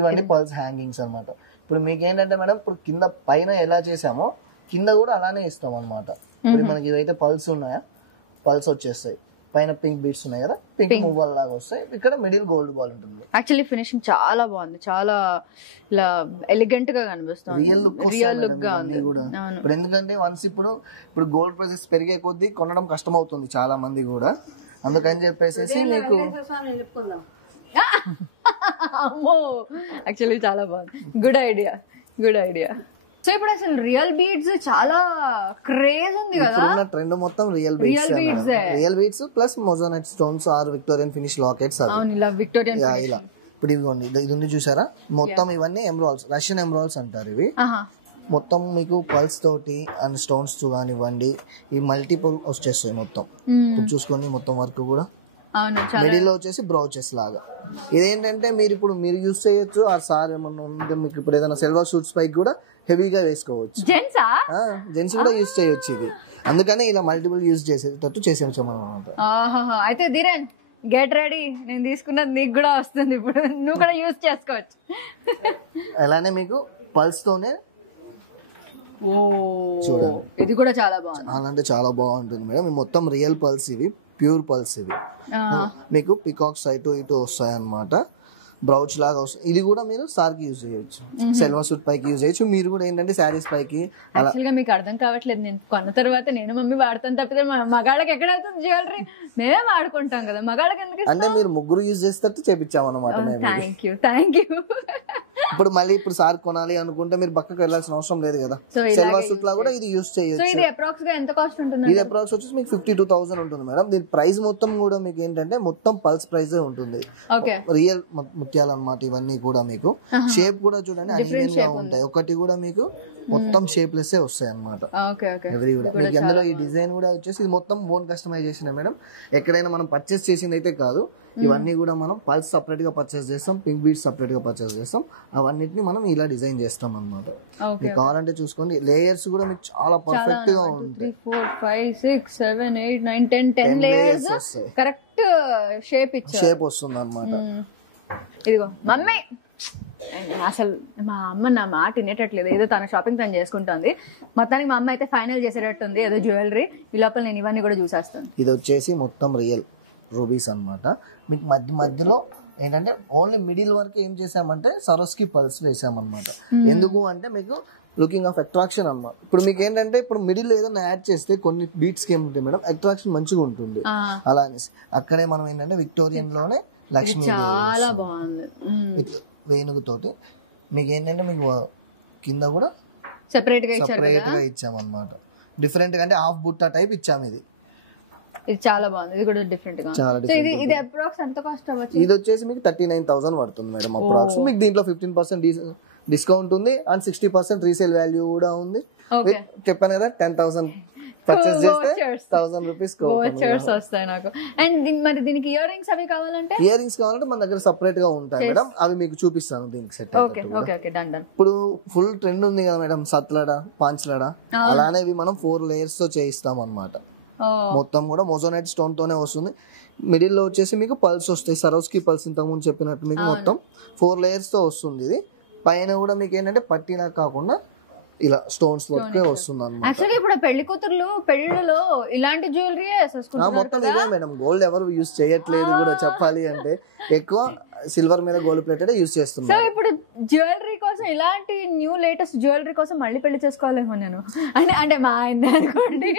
ఇవన్నీ పల్స్ హ్యాంగింగ్స్ అనమాట. ఇప్పుడు మీకు ఏంటంటే మేడం, ఇప్పుడు కింద పైన ఎలా చేసామో కింద కూడా అలానే ఇస్తాం అనమాట. ఇప్పుడు మనకి ఇవైతే పల్స్ ఉన్నాయా, పల్స్ వచ్చేస్తాయి. పైన పింక్ బీట్స్ ఉన్నాయి కదా, పింక్ మూవల్ లాగా వస్తాయి. ఇక్కడ మిడిల్ గోల్డ్ బాల్ ఉంటుంది. యాక్చువల్లీ ఫినిషింగ్ చాలా బాగుంది, చాలా ఇలా ఎలిగెంట్ గా కనిపిస్తుంది, రియల్ లుక్ గా ఉంది. ఇప్పుడు ఎందుకంటే వన్స్ ఇప్పుడు గోల్డ్ ప్రైసెస్ పెరిగే కొద్దీ కొనడం కష్టం అవుతుంది చాలా మంది కూడా. అందుకని చెప్పేసి మీకు అమ్మో యాక్చువల్లీ చాలా బాగుంది. Good idea, good idea. So ఇప్పుడు అసలు రియల్ బీడ్స్ చాలా క్రేజ్ ఉంది కదా. ట్రెండ్ మొత్తం real beads plus moissanite stones are Victorian finish lockets. ఇలా ఇప్పుడు ఇదిగోండి, ఇది ఉంది చూసారా, మొత్తం ఇవన్నీ ఎమరాల్డ్స్, రష్యన్ ఎమరాల్డ్స్ అంటారు ఇవి. మొత్తం మీకు పల్స్ తోటి అండ్ స్టోన్స్ కానివ్వండి, ఈ మల్టిపుల్ వచ్చేస్తాయి మొత్తం. చూసుకోండి మొత్తం వర్క్ కూడా. మిడిల్ లో వచ్చేసి బ్రౌచెస్ లాగా. ఇదేంటంటే మీరు యూస్ చేయొచ్చు. ఆ సార్ ఏమన్నా ఉంటే మీకు ఇప్పుడు ఏదైనా సిల్వర్ షూట్స్ పైకి కూడా హెవీగా వేసుకోవచ్చు. జెంట్స్ కూడా యూస్ చేయొచ్చు ఇది. అందుకని ఇలా మల్టిపుల్ యూస్ చేసేటట్టు చేసేసాం అన్నమాట. అయితే ధీరన్ గెట్ రెడీ, నేను తీసుకున్నది నీకు కూడా వస్తుంది, ఇప్పుడు నువ్వు కూడా యూస్ చేసుకోవచ్చు. అలానే మీకు పల్స్ తోనే చూడండి, ఇది కూడా చాలా బాగుంది. చాలా అంటే చాలా బాగుంటుంది మేడం. ఇవి మొత్తం రియల్ పల్స్, ఇవి ప్యూర్ పల్స్. ఇవి మీకు పికాక్స్ ఇటు ఇటు వస్తాయి అన్నమాట. బ్రౌచ్ లాగా వస్తుంది. ఇది కూడా మీరు సార్ కి యూజ్ చేయొచ్చు, సెల్వా సూట్ పైకి యూజ్ చేయొచ్చు. మీరు కూడా ఏంటంటే శారీస్ పైకి. యాక్చువల్ గా మీకు అర్థం కావట్లేదు, నేను కొన్న తర్వాత నేను మమ్మీ వాడతాను తప్పితే మగాళ్ళకి ఎక్కడ అవుతుంది జ్యువెలరీ, మేమే వాడుకుంటాం కదా, మగాళ్ళకి ఎందుకు? అంటే మీరు ముగ్గురు యూజ్ చేసేటట్టు చేపించాం అన్నమాట మేము. Thank you. ఇప్పుడు మళ్ళీ ఇప్పుడు సార్ కొనాలి అనుకుంటే మీరు పక్కకు వెళ్ళాల్సిన అవసరం లేదు కదా. సెల్వా సూట్ లా కూడా ఇది యూజ్ చేయొచ్చు. ఇది అప్రాక్స్ గా ఎంత కాస్ట్ ఉంటుంది? ఇది అప్రాక్స్ వచ్చేసి మీకు 52,000 ఉంటుంది మేడం. దీని ప్రైస్ మొత్తం కూడా మీకు ఏంటంటే మొత్తం పల్స్ ప్రైస్ ఉంటుంది. రియల్ ముత్యాలు అన్నమాట ఇవన్నీ కూడా. మీకు షేప్ కూడా చూడండి అన్ఈవెన్ గా ఉంటాయి. ఒకటి కూడా మీకు మొత్తం షేప్లెస్ వస్తాయి అన్నమాట. ఎవరి కూడా మీకు అందులో ఈ డిజైన్ కూడా వచ్చేసి ఇది మొత్తం ఓన్ కస్టమైజేషన్ మేడం. ఎక్కడైనా మనం పర్చేస్ చేసింది అయితే కాదు. ఇవన్నీ కూడా మనం పల్స్ సపరేట్ గా పర్చేస్ చేస్తాం, పింక్ బీడ్స్ సపరేట్ గా పర్చేస్ చేస్తాం. అవన్నిటిని మనం ఇలా డిజైన్ చేస్తాం అన్నమాట. మీకు కావాలంటే చూసుకోండి, లేయర్స్ కూడా మీకు చాలా పర్ఫెక్ట్ గా ఉంటాయి. 3, 4, 5, 6, 7, 8, 9, 10 లేయర్స్ కరెక్ట్ షేప్ వస్తుంది అన్నమాట. ఇదిగో మమ్మీ, అసలు మా అమ్మ నా మాట వినేటట్లేదు. ఏదో తన షాపింగ్ తను చేసుకుంటుంది. మొత్తానికి మా అమ్మ అయితే ఫైనల్ చేసేటట్టుంది ఏదో జ్యువెలరీ. ఈ లోపల నేను ఇవన్నీ కూడా చూసేస్తాను. ఇది వచ్చేసి మొత్తం రియల్ రూబీస్ అన్నమాట. మీకు మధ్యలో ఏంటంటే ఓన్లీ మిడిల్ వరకు ఏం చేసామంటే సరోస్కి పల్స్ వేసామన్నమాట. ఎందుకు అంటే మీకు లుకింగ్ ఆఫ్ అట్రాక్షన్ అన్నమాట. ఇప్పుడు మీకు ఏంటంటే ఇప్పుడు మిడిల్ ఏదైనా యాడ్ చేస్తే కొన్ని బీట్స్ కి ఏముంటాయి మేడం, అట్రాక్షన్ మంచిగా ఉంటుంది. అలా అనేసి అక్కడే మనం ఏంటంటే విక్టోరియన్ లోనే లక్ష్మీ చాలా బాగుంది వేణుగుతోటి. మీకు ఏంటంటే మీకు కింద కూడా సెపరేట్ గా ఇచ్చామన్నమాట. డిఫరెంట్ గా అంటే హాఫ్ బుట్టా టైప్ ఇచ్చాము. ఇది చాలా బాగుంది. ఇది కూడా డిఫరెంట్ గా. ఇది అప్రాక్స్ ఎంత కాస్ట్ అవ్వచ్చు? ఇది వచ్చేసి మీకు 39,000 పడుతుంది మేడం అప్రాక్స్. మీకు దీంట్లో 15% డిస్కౌంట్ ఉంది అండ్ 60% రీసేల్ వాల్యూ కూడా ఉంది. చెప్పాను కదా 10,000 పర్చేస్ చేస్తే 1,000 రూపీస్ వస్తాయి నాకు. అండ్ మరి దీనికి ఇయర్ రింగ్స్ అవి కావాలంటే? ఇయర్ రింగ్స్ కావాలంటే మన దగ్గర సపరేట్ గా ఉంటాయి మేడం. అవి మీకు చూపిస్తాను దీనికి సెట్. ఇప్పుడు ఫుల్ ట్రెండ్ ఉంది కదా మేడం సత్లడ, పాంచ్లడ. అలానే ఇవి మనం 4 లేయర్స్ తో చేయిస్తాం అన్నమాట. మొత్తం కూడా మోజోనైట్ స్టోన్ తోనే వస్తుంది. మిడిల్ లో వచ్చేసి మీకు పల్స్ వస్తాయి, సరోస్కి పల్స్ ఇంతకుముందు చెప్పినట్టు మీకు మొత్తం 4 లేయర్స్ తో వస్తుంది. ఇది పైన కూడా మీకు ఏంటంటే పట్టినా కాకుండా ఇలా స్టోన్స్ వర్క్ వస్తుంది అన్నమాట. యాక్చువల్లీ ఇప్పుడు పెళ్లి కూతుర్లు పెళ్లిలో ఇలాంటి జ్యువెలరీ వేసేసుకుంటారు మొత్తం ఇదే మేడం. గోల్డ్ ఎవరు యూజ్ చేయట్లేదు కూడా చెప్పాలి అంటే. ఎక్కువ సిల్వర్ మీద గోల్డ్ ప్లేటెడ్ యూజ్ చేస్తున్నారు. సో ఇప్పుడు జ్యువెలరీ కోసం ఇలాంటి న్యూ లేటెస్ట్ జ్యువెలరీ కోసం మళ్ళీ పెళ్లి చేసుకోవాలేమో నేను. అంటే మా ఆయన అనుకోండి,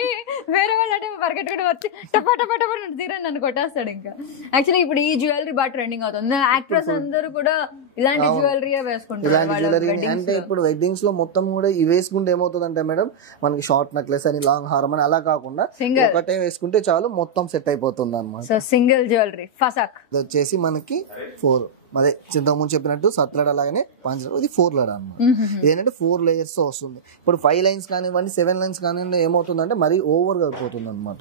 వేరే వాళ్ళు అంటే పరిగెట్టుకుంటూ వచ్చి టపా టపా టపా తీరని నన్ను కొట్టేస్తాడు. ఇంకా యాక్చువల్లీ ఇప్పుడు ఈ జ్యువెలరీ బాగా ట్రెండింగ్ అవుతుంది. యాక్ట్రెస్ అందరూ కూడా ఇలాంటి జ్యువెలరీ వేసుకుంటారు. అంటే ఇప్పుడు వెడ్డింగ్స్ లో మొత్తం కూడా ఇవి వేసుకుంటే ఏమవుతుంది అంటే మేడం, మనకి షార్ట్ నెక్లెస్ అని లాంగ్ హారం అని అలా కాకుండా ఒకటే వేసుకుంటే చాలు మొత్తం సెట్ అయిపోతుంది అన్నమాట. సింగిల్ జ్యువెలరీ ఫసాక్. ఇది వచ్చేసి మనకి 4 అదే చింతకుముందు చెప్పినట్టు సత్లడ అలాగనే పాంచలడ. ఇది 4 లడ అన్నమాట. ఇదేంటంటే 4 లేయర్స్ తో వస్తుంది. ఇప్పుడు 5 లైన్స్ కానివ్వండి 7 లైన్స్ కానివ్వండి ఏమవుతుందంటే మరీ ఓవర్ గా అయిపోతుంది అనమాట.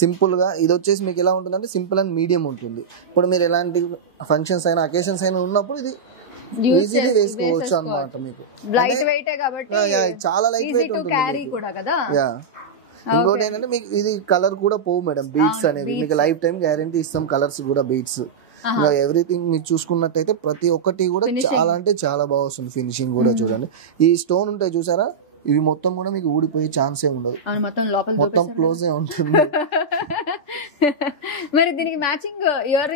సింపుల్ గా ఇది వచ్చేసి మీకు ఎలా ఉంటుందంటే సింపుల్ అండ్ మీడియం ఉంటుంది. ఇప్పుడు మీరు ఎలాంటి ఫంక్షన్స్ అయినా అకేషన్స్ అయినా ఉన్నప్పుడు ఇది ఈజీగా వేసుకోవచ్చు అన్నమాట. మీకు లైట్ వెయిట్ కాబట్టి చాలా లైట్ వెయిట్ ఉంటుంది. ఇంకోటి ఏంటంటే మీకు ఇది కలర్ కూడా పోవు మేడం. బీట్స్ అనేది మీకు లైఫ్ టైం గ్యారంటీ ఇస్తాం. కలర్స్ కూడా బీట్స్ ఎవ్రీథింగ్ మీరు చూసుకున్నట్టయితే ప్రతి ఒక్కటి కూడా చాలా అంటే చాలా బాగా వస్తుంది. ఫినిషింగ్ కూడా చూడండి. ఈ స్టోన్ ఉంటాయి చూసారా, ఇవి మొత్తం కూడా మీకు ఊడిపోయే ఛాన్సే ఉండదు. మొత్తం క్లోజ్ ఉంటుంది. మరి దీనికి మ్యాచింగ్ ఇయర్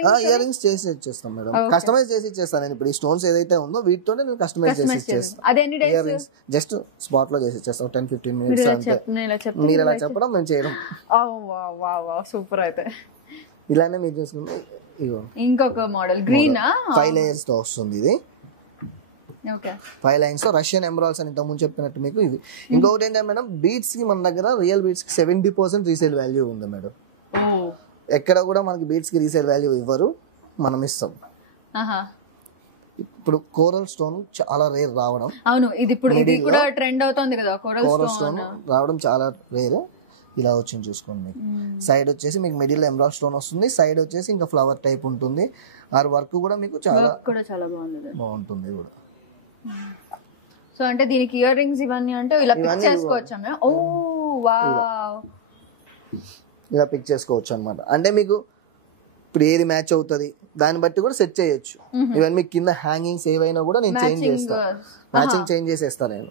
రింగ్స్ చేసి ఇచ్చేస్తాం మేడం. కస్టమైజ్ చేసి ఇచ్చేస్తాను నేను. ఇప్పుడు ఈ స్టోన్స్ ఏదైతే ఉందో వీటితోనే నేను కస్టమైజ్ చేసి ఇచ్చేస్తాను. ఇయర్ రింగ్స్ జస్ట్ స్పాట్ లో చేసి ఇచ్చేస్తాం. 10-15 మినిట్స్ అంతే. మీరు ఎలా చెప్పడం మేము చేయడం. సూపర్. అయితే ఇలానే మీరు చూసుకుంటే ఇగో ఇంకొక మోడల్ గ్రీన్ 5 లేయర్స్ తో వస్తుంది. ఇది 5 లైన్స్ తో రష్యన్ ఎమరాల్డ్స్ అని ఇంతకుముందు చెప్పినట్టు మీకు ఇవి. ఇంకొకటి ఏంటంటే మేడం, బీట్స్ కి మన దగ్గర రియల్ బీట్స్ కి 70% రీసేల్ వాల్యూ ఉంది మేడం. ఎక్కడ కూడా మనకి బీట్స్ కి రీసేల్ వాల్యూ ఇవ్వరు, మనం ఇస్తాం. ఇప్పుడు కోరల్ స్టోన్ చాలా రేర్ రావడం. అవును, ఇది ఇప్పుడు ఇది కూడా ట్రెండ్ అవుతుంది కదా. కోరల్ స్టోన్ రావడం చాలా రేర్. ఇలా వచ్చింది చూసుకోండి. మీకు సైడ్ వచ్చేసి మీకు మిడిల్ ఎమరాల్డ్ స్టోన్ వస్తుంది. సైడ్ వచ్చేసి ఇంకా ఫ్లవర్ టైప్ ఉంటుంది. ఆ వర్క్ కూడా మీకు చాలా బాగుంటుంది కూడా. సో అంటే దీనికి ఇయర్ రింగ్స్ ఇవన్నీ అంటే ఇలా పిక్ చేసుకోవచ్చు. ఓ వావ్, ఇలా పిక్ చేసుకోవచ్చు అన్నమాట. అంటే మీకు ఇప్పుడు ఏది మ్యాచ్ అవుతుంది దాన్ని బట్టి కూడా సెట్ చేయొచ్చు. ఈవెన్ మీకు కింద హ్యాంగింగ్స్ ఏవైనా కూడా నేను చేంజ్ చేస్తాను. మ్యాచింగ్ చేంజ్ చేసేస్తాను నేను.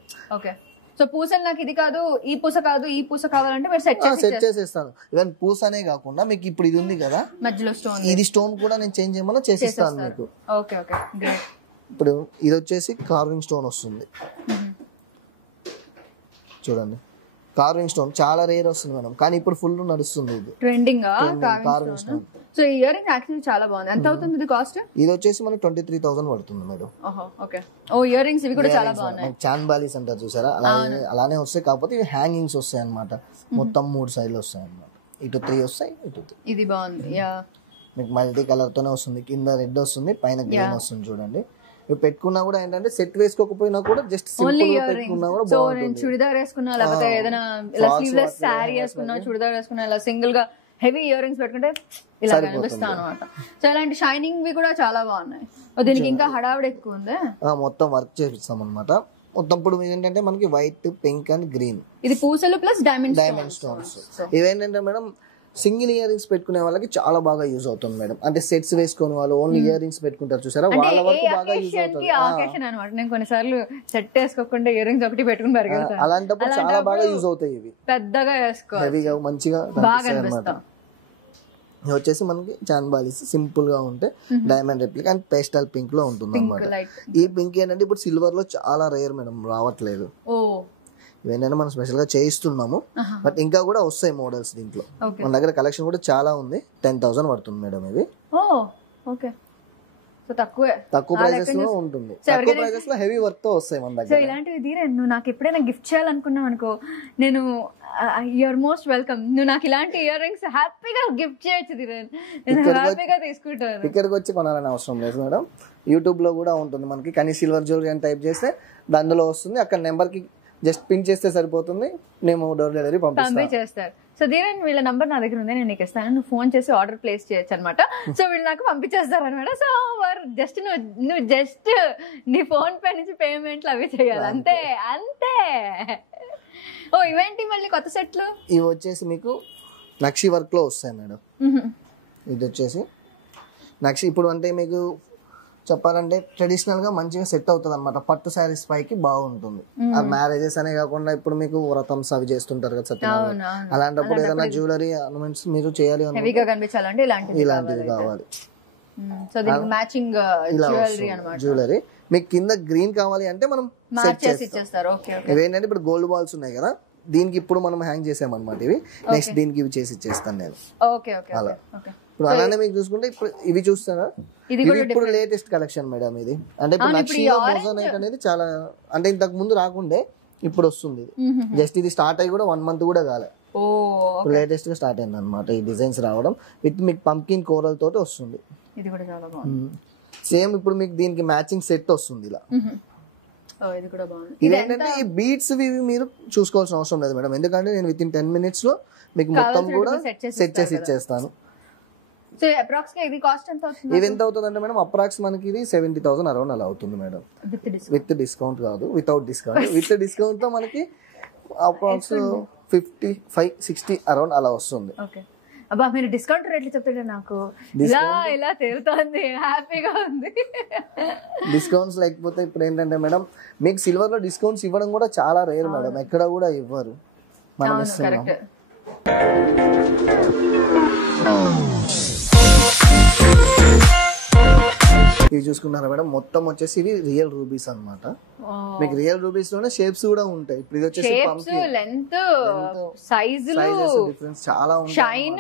సో పూసలు నాకు ఇది కాదు, ఈ పూస కాదు, ఈ పూస కావాలంటే మీరు సెట్ చేసేస్తాను. ఈవెన్ పూసనే కాకుండా మీకు ఇప్పుడు ఇది ఉంది కదా మధ్యలో స్టోన్, ఇది స్టోన్ కూడా నేను చేంజ్ చేయమన్నా చేసిస్తాను మీకు. Okay okay great. ఇప్పుడు ఇది వచ్చేసి కార్వింగ్ స్టోన్ వస్తుంది చూడండి. కార్వింగ్ స్టోన్ చాలా రేర్ వస్తుంది మేడం, కానీ ఇప్పుడు ఫుల్ నడుస్తుంది ఇది ట్రెండింగ్ కార్వింగ్ స్టోన్. సో ఈ ఇయర్ రింగ్ యాక్చువల్లీ చాలా బాగుంది. ఎంత అవుతుంది ఇది కాస్ట్? ఇది వచ్చేసి మనకి 23,000 పడుతుంది మేడం. ఓకే. ఓ ఇయర్ రింగ్స్ ఇవి కూడా చాలా బాగున్నాయి. చాన్ బాలీస్ అంటారు చూసారా, అలానే వస్తాయి. కాకపోతే ఇవి హ్యాంగింగ్స్ వస్తాయి అన్నమాట. మొత్తం 3 సైడ్లు వస్తాయి అన్నమాట. ఇటు 3 వస్తాయి, ఇటు 3. ఇది బాగుంది. మీకు మల్టీ కలర్ తోనే వస్తుంది. కింద రెడ్ వస్తుంది, పైన గ్రీన్ వస్తుంది చూడండి. ఇవి పెట్టుకున్నా కూడా ఏంటంటే సెట్ వేసుకోకపోయినా కూడా జస్ట్ సింపుల్ గా పెట్టుకున్నా కూడా బాగుంటుంది. నేను చుడిదార్ వేసుకున్నా, లేకపోతే ఏదైనా ఇలా స్లీవ్లెస్ శారీ వేసుకున్నా, చుడిదార్ వేసుకున్నా, ఇలా సింగిల్ గా హెవీ ఇయర్ రింగ్స్ పెట్టుకుంటే ఇలా కనిపిస్తాను అనమాట. సో ఇలాంటి షైనింగ్ వి కూడా చాలా బాగున్నాయి. దీనికి ఇంకా హడావిడి ఎక్కువ ఉంది. మొత్తం వర్క్ చేపిస్తాం అనమాట. మొత్తం ఇప్పుడు ఏంటంటే మనకి వైట్, పింక్ అండ్ గ్రీన్. ఇది పూసలు ప్లస్ డైమండ్ స్టోన్స్. ఇవేంటంటే మేడం సింగిల్ ఇయర్ రింగ్స్ పెట్టుకునే వాళ్ళకి చాలా బాగా యూజ్ అవుతుంది మేడం. అంటే సెట్స్ వేసుకునే వాళ్ళు ఓన్లీ ఇయర్ రింగ్స్ పెట్టుకుంటారు చూసారా, వాళ్ళ వరకు బాగా యూజ్ అవుతుంది. అనమాట. నేను కొన్నిసార్లు సెట్ వేసుకోకుండా ఇయర్ రింగ్స్ ఒకటి పెట్టుకుని పరిగెడతాను. అలాంటప్పుడు చాలా బాగా యూజ్ అవుతాయి. ఇవి పెద్దగా వేసుకో, హెవీగా మంచిగా బాగా అనిపిస్తాం. ఇది వచ్చేసి మనకి చాన్ బాలీస్ సింపుల్ గా ఉంటే diamond replica and pastel pink లో ఉంటుంది అన్నమాట. ఈ పింక్ ఏంటంటే ఇప్పుడు సిల్వర్ లో చాలా రేర్ మేడం, రావట్లేదు. ఇవేంటంటే మనం స్పెషల్ గా చేయిస్తున్నాము, బట్ ఇంకా కూడా వస్తాయి మోడల్స్ దీంట్లో. మన దగ్గర కలెక్షన్ కూడా చాలా ఉంది. 10,000 పడుతుంది మేడం ఇది. తక్కువ ప్రైజెస్ లో ఉంటుంది. తక్కువ ప్రైజెస్ లో హెవీ వర్క్ తో వస్తాయి మన దగ్గర. ఇలాంటివి ధీరన్, నువ్వు నాకు ఎప్పుడైనా గిఫ్ట్ చేయాలనుకున్నావు అనుకో, నేను యూఆర్ మోస్ట్ వెల్కమ్. నువ్వు నాకు ఇలాంటి ఇయర్ రింగ్స్ హ్యాపీగా గిఫ్ట్ చేయొచ్చు ధీరన్, నేను హ్యాపీగా తీసుకుంటాను. ఇక్కడికి వచ్చి కొనాలని అవసరం లేదు మేడం. యూట్యూబ్ లో కూడా ఉంటుంది మనకి. కానీ సిల్వర్ జ్యువెలరీ అని టైప్ చేస్తే అందులో వస్తుంది. అక్కడ నెంబర్ కి జస్ట్ పిన్ చేస్తే సరిపోతుంది, మేము డోర్ డెలివరీ పంపించేస్తారు. సో ధీరన్ వీళ్ళ నంబర్ నా దగ్గర ఉంది, నేను నీకు ఇస్తాను. నువ్వు ఫోన్ చేసి ఆర్డర్ ప్లేస్ చేయొచ్చు అనమాట. సో వీళ్ళు నాకు పంపించేస్తారు అనమాట. సో జస్ట్ నువ్వు జస్ట్ నీ ఫోన్ పే నుంచి పేమెంట్లు అవి చేయాలి, అంతే అంతే. ఓ ఇవేంటి మళ్ళీ కొత్త సెట్లు? ఇవి వచ్చేసి మీకు నక్షి వర్క్ లో వస్తాయి మేడం. ఇది వచ్చేసి నక్షి. ఇప్పుడు అంటే మీకు చెప్పాలంటే ట్రెడిషనల్ గా మంచిగా సెట్ అవుతుంది అనమాట. పట్టు శారీస్ పైకి బాగుంటుంది. ఆ మ్యారేజెస్ అనే కాకుండా ఇప్పుడు మీకు వ్రతమ్స్ అవి చేస్తుంటారు కదా సత్యనారాయణ, అలాంటప్పుడు ఏదైనా జ్యువెలరీ ఆర్నమెంట్స్ మీరు చేయాలి కనిపించాలంటే ఇలాంటివి కావాలి. సో దీనికి మ్యాచింగ్ జ్యువెలరీ అన్నమాట. జ్యువెలరీ మీకు కింద గ్రీన్ కావాలి అంటే మనం మ్యాచ్ చేసి ఇచ్చేస్తారు. Okay okay. ఇవేంటంటే ఇప్పుడు గోల్డ్ బాల్స్ ఉన్నాయి కదా, దీనికి ఇప్పుడు మనం హ్యాంగ్ చేసామన్నమాట. ఇవి నెక్స్ట్ దీనికి ఇవి చేసి ఇచ్చేస్తాను నేను. ఓకే ఓకే అలా ఇప్పుడు అలానే మీకు చూసుకుంటే ఇప్పుడు ఇవి చూస్తారా, ఇది ఇప్పుడు లేటెస్ట్ కలెక్షన్ మేడం. ఇది అంటే ఇప్పుడు నక్షిలో మోజోనైట్ అనేది చాలా, అంటే ఇంతకు ముందు రాకుండే ఇప్పుడు వస్తుంది. జస్ట్ ఇది స్టార్ట్ అయ్యి కూడా 1 month కూడా కాలే, లేటెస్ట్ గా స్టార్ట్ అయింది అనమాట ఈ డిజైన్స్ రావడం. విత్ మీకు పంకిన్ కోరల్ తోటి వస్తుంది. ఇది కూడా చాలా బాగుంది. సేమ్ ఇప్పుడు మీకు దీనికి మ్యాచింగ్ సెట్ వస్తుంది ఇలా. ఇదేంటంటే ఈ బీట్స్ మీరు చూసుకోవాల్సిన అవసరం లేదు మేడం, ఎందుకంటే నేను విత్ ఇన్ 10 minutes లో మీకు మొత్తం కూడా సెట్ చేసి ఇచ్చేస్తాను. సో అప్రాక్స్ గా ఇది కాస్ట్ ఎంత అవుతుంది? ఇది ఎంత అవుతుంది అంటే మేడం అప్రాక్స్ మనకి ఇది 70,000 అరౌండ్ అలా అవుతుంది మేడం. విత్ డిస్కౌంట్ కాదు, వితౌట్ డిస్కౌంట్. విత్ డిస్కౌంట్ తో మనకి అప్రాక్స్ 55-60 అరౌండ్ అలా వస్తుంది. అబ్బా మీరు డిస్కౌంట్ రేట్లు చెప్తుంటే నాకు ఇలా తేలుతోంది, హ్యాపీగా ఉంది. డిస్కౌంట్స్ లేకపోతే ఇప్పుడు ఏంటంటే మేడం మీకు సిల్వర్ లో డిస్కౌంట్స్ ఇవ్వడం కూడా చాలా రేర్ మేడం, ఎక్కడ కూడా ఇవ్వరు. మనం ఇస్తున్నాం. ఇవి చూసుకున్నారా మేడం, మొత్తం వచ్చేసి ఇవి రియల్ రూబీస్ అన్నమాట. మీకు రియల్ రూబీస్ లోనే షేప్స్ కూడా ఉంటాయి. ఇప్పుడు ఇది వచ్చేసి పంకిన్ లెంత్, సైజులు డిఫరెన్స్ చాలా ఉంటాయి. షైన్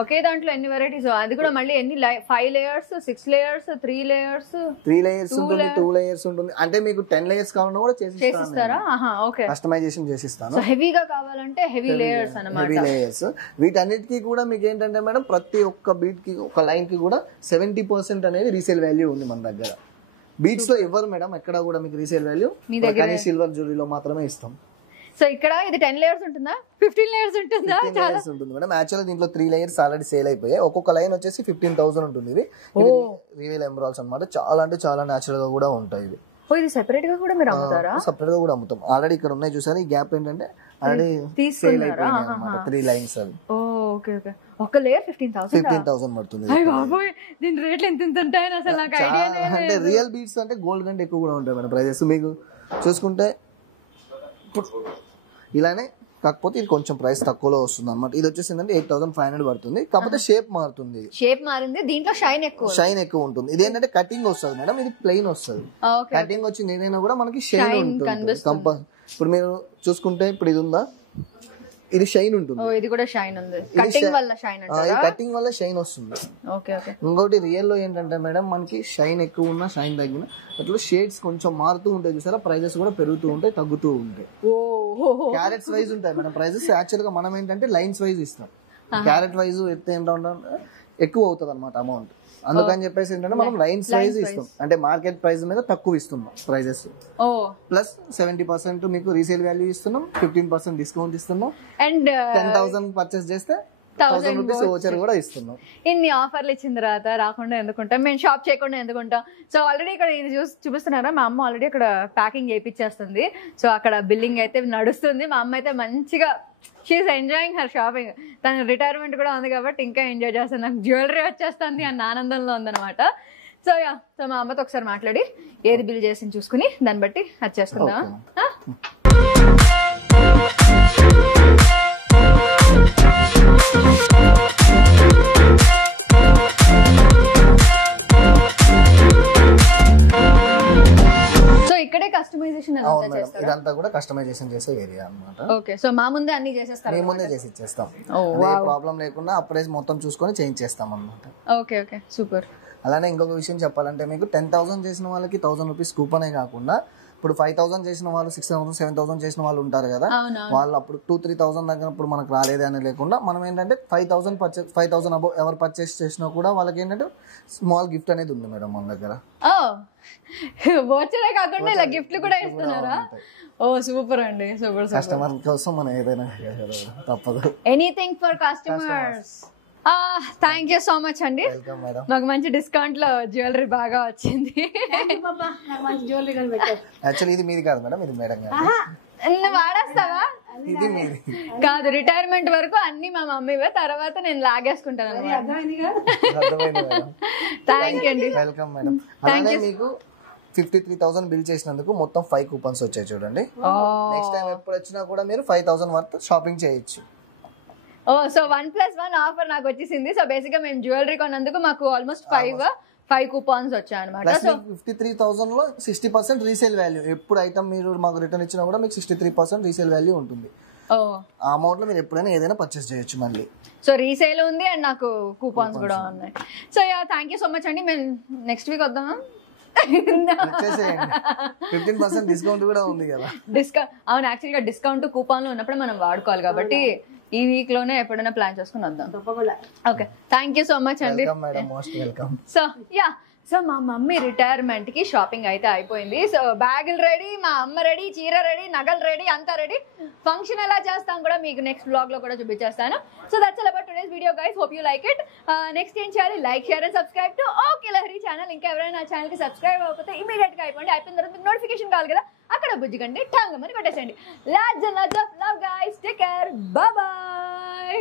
ఒకే దాంట్లో ఎన్ని వెరైటీస్, అది కూడా మళ్ళీ ఎన్ని 5 layers, 6 layers, 3 layers, 3 layers ఉంటుంది, 2 layers ఉంటుంది. అంటే మీకు 10 layers కావాలన్నా కూడా చేసిస్తారా? ఓకే, కస్టమైజేషన్ చేసిస్తాను. సో హెవీగా కావాలంటే హెవీ లేయర్స్ అన్నమాట. Heavy layers. వీటన్నిటికీ కూడా మీకు ఏంటంటే మేడం ప్రతి ఒక్క బీట్ కి, ఒక లైన్ కి కూడా 70% అనేది రీసేల్ వాల్యూ ఉంది మన దగ్గర. బీట్స్ లో ఎవరు మేడం ఎక్కడ కూడా మీకు రీసేల్ వాల్యూ కానీ సిల్వర్ జ్యువెలరీలో మాత్రమే ఇస్తాం. సో ఇక్కడ ఇది 10 layers ఉంటుందా, 15 layers ఉంటుందా? 15 layers ఉంటుంది మేడం. యాక్చువల్లీ దీంట్లో 3 layers ఆల్రెడీ సేల్ అయిపోయాయి. ఒక్కొక్క లైన్ వచ్చేసి 15,000 ఉంటుంది. ఇది రియల్ ఎమరాల్డ్స్ అన్నమాట. చాలా అంటే చాలా నేచురల్ గా కూడా ఉంటాయి. ఇది సెపరేట్ గా కూడా మీరు అమ్ముతారా? సెపరేట్ గా కూడా అమ్ముతాం. ఆల్రెడీ ఇక్కడ ఉన్నాయి చూసారు. ఈ గ్యాప్ ఏంటంటే ఆల్రెడీ సేల్ అయిపోయింది అన్నమాట. 3 lines అవి. Okay okay. ఒక లేయర్ 15,000 పడుతుంది. బాబోయ్, దీని రేట్లు ఎంత ఉంటాయని అసలు నాకు ఐడియా లేదు. అంటే రియల్ బీట్స్ అంటే గోల్డ్ కంటే ఎక్కువ కూడా ఉంటాయి మేడం ప్రైజెస్. మీకు చూసుకుంటే ఇప్పుడు ఇలానే, కాకపోతే ఇది కొంచెం ప్రైస్ తక్కువలో వస్తుంది అనమాట. ఇది వచ్చేసి ఏంటంటే 8500 పడుతుంది, కాకపోతే షేప్ మారుతుంది. షేప్ మారింది, దీంట్లో షైన్ ఎక్కువ ఉంటుంది. ఇది ఏంటంటే కటింగ్ వస్తుంది మేడం, ఇది ప్లెయిన్ వస్తుంది. కటింగ్ వచ్చింది ఏదైనా కూడా మనకి షైన్ ఉంటుంది. ఇప్పుడు మీరు చూసుకుంటే ఇప్పుడు ఇది ఉందా, ఇది షైన్ ఉంటుంది. ఇది కూడా షైన్ ఉంది, కటింగ్ వల్ల షైన్ అంటారా? కటింగ్ వల్ల షైన్ వస్తుంది. Okay okay. ఇంకోటి రియల్ లో ఏంటంటే మేడం మనకి షైన్ ఎక్కువ ఉన్నా షైన్ తగ్గిన అట్లా షేడ్స్ కొంచెం మారుతూ ఉంటాయి చూసారా, ప్రైజెస్ కూడా పెరుగుతూ ఉంటాయి తగ్గుతూ ఉంటాయి. క్యారెట్స్ వైజ్ ఉంటాయి మేడం ప్రైజెస్. యాక్చువల్ గా మనం ఏంటంటే లైన్స్ వైజ్ ఇస్తాం, క్యారెట్ వైజ్ ఎత్తే ఏంటంటే ఎక్కువ అవుతుంది అనమాట అమౌంట్. అందుకని చెప్పేసి ఏంటంటే మనం లైన్స్ వైజ్ ఇస్తాం, అంటే మార్కెట్ ప్రైస్ మీద తక్కువ ఇస్తున్నాం ప్రైజెస్. ప్లస్ 70% మీకు రీసేల్ వాల్యూ ఇస్తున్నాం, 15% డిస్కౌంట్ ఇస్తున్నాం, అండ్ 10,000 పర్చేస్ చేస్తే 1000 రూపీస్ ఓచర్ కూడా ఇస్తున్నాం. ఇన్ని ఆఫర్లు ఇచ్చిన తర్వాత రాకుండా ఎందుకుంటాం, మేము షాప్ చేయకుండా ఎందుకుంటాం? సో ఆల్రెడీ ఇక్కడ ఇది చూపిస్తున్నారా, మా అమ్మ ఆల్రెడీ అక్కడ ప్యాకింగ్ చేయించేస్తుంది. సో అక్కడ బిల్లింగ్ అయితే నడుస్తుంది. మా అమ్మ అయితే మంచిగా షీఈస్ ఎంజాయింగ్ హర్ షాపింగ్. తన రిటైర్మెంట్ కూడా ఉంది కాబట్టి ఇంకా ఎంజాయ్ చేస్తాను, నాకు జ్యువెలరీ వచ్చేస్తుంది అన్న ఆనందంలో ఉందన్నమాట. సో సో మా అమ్మతో ఒకసారి మాట్లాడి ఏది బిల్ చేసి చూసుకుని దాన్ని బట్టి అది చేసుకుందాం. ఇదంతా కూడా కస్టమైజేషన్ చేసే ఏరియా అన్నమాట. ఓకే. సో మా ముందే అన్ని చేసేస్తారు, మేము ముందే చేసి ఇచ్చేస్తాం, ప్రాబ్లం లేకుండా అప్పుడే మొత్తం చూసుకొని చేంజ్ చేస్తాం అన్నమాట. Okay okay super. అలానే ఇంకొక విషయం చెప్పాలంటే మీకు 10,000 చేసిన వాళ్ళకి 1000 రూపీస్ కూపనే కాకుండా ఇప్పుడు 5,000 చేసిన వాళ్ళు 6,000 7,000 చేసిన వాళ్ళు ఉంటారు కదా, వాళ్ళు అప్పుడు 2-3,000 దగ్గర ఇప్పుడు మనకు రాలేదు అని లేకుండా మనం ఏంటంటే 5,000 అబౌవ్ ఎవరు పర్చేస్ చేసినా కూడా వాళ్ళకి ఏంటంటే స్మాల్ గిఫ్ట్ అనేది ఉంది మేడం మన దగ్గర. వోచరే కాకుండా ఇలా గిఫ్ట్లు కూడా ఇస్తున్నారా? ఓ సూపర్ అండి, సూపర్. కస్టమర్ కోసం మనం ఏదైనా తప్పదు. Anything for customers. Thank you so much అండి, మాకు మంచి డిస్కౌంట్ లో జ్యువెలరీ బాగా వచ్చింది. యాక్చువల్లీ ఇది మీది కాదు మేడం, ఇది మేడం వాడేస్తావా? ఇది మీది కాదు, రిటైర్మెంట్ వరకు అన్ని మా మమ్మీవే, తర్వాత నేను లాగేసుకుంటాను. థ్యాంక్ యూ అండి, వెల్కమ్ మేడం. అలానే మీకు 53,000 బిల్ చేసినందుకు మొత్తం 5 కూపన్స్ వచ్చాయి చూడండి. నెక్స్ట్ టైం ఎప్పుడు వచ్చినా కూడా మీరు 5,000 వర్త్ షాపింగ్ చేయొచ్చు. సో 1+1 ఆఫర్ నాకు వచ్చేసింది. సో బేసిక్ గా మేము జ్యువెలరీ కొన్నందుకు మాకు ఆల్మోస్ట్ 5 కూపన్స్ వచ్చాయి అనమాట. సో 53,000 లో 60% రీసేల్ వాల్యూ. ఎప్పుడు ఐటమ్ మీరు మాకు రిటర్న్ ఇచ్చినా కూడా మీకు 63% రీసేల్ వాల్యూ ఉంటుంది. ఆ అమౌంట్ లో మీరు ఎప్పుడైనా ఏదైనా పర్చేస్ చేయొచ్చు మళ్ళీ. సో రీసేల్ ఉంది అండ్ నాకు కూపన్స్ కూడా ఉన్నాయి. So yeah thank you so much అండి. మేము నెక్స్ట్ వీక్ వద్దామా? 15% డిస్కౌంట్ కూడా ఉంది కదా. డిస్కౌంట్ అవును, యాక్చువల్గా డిస్కౌంట్ కూపన్ లో ఉన్నప్పుడు మనం వాడుకోవాలి కాబట్టి ఈ వీక్ లోనే ఎప్పుడైనా ప్లాన్ చేసుకుని వద్దాం. Okay, thank you so much అండి. సో యా, సో మా మమ్మీ రిటైర్మెంట్ కి షాపింగ్ అయితే అయిపోయింది. సో బ్యాగులు రెడీ, మా అమ్మ రెడీ, చీర రెడీ, నగలు రెడీ, అంతా రెడీ. ఫంక్షన్ ఎలా చేస్తాం కూడా మీకు నెక్స్ట్ బ్లాగ్ లో కూడా చూపించేస్తాను. So that's all about today's video guys, hope you like it. Next ఏం చేయాలి, like share and subscribe to okay Lahari channel. ఇంకా ఎవరైనా నా ఛానల్ కి సబ్స్క్రైబ్ అవ్వకపోతే ఇమీడియట్ గా అయిపోయిన తర్వాత నోటిఫికేషన్ కావాలి కదా, అక్కడ బుజ్జిగండి టాంగ్ మరి కొట్టేసండి. Lots and lots of love guys, take care, bye by.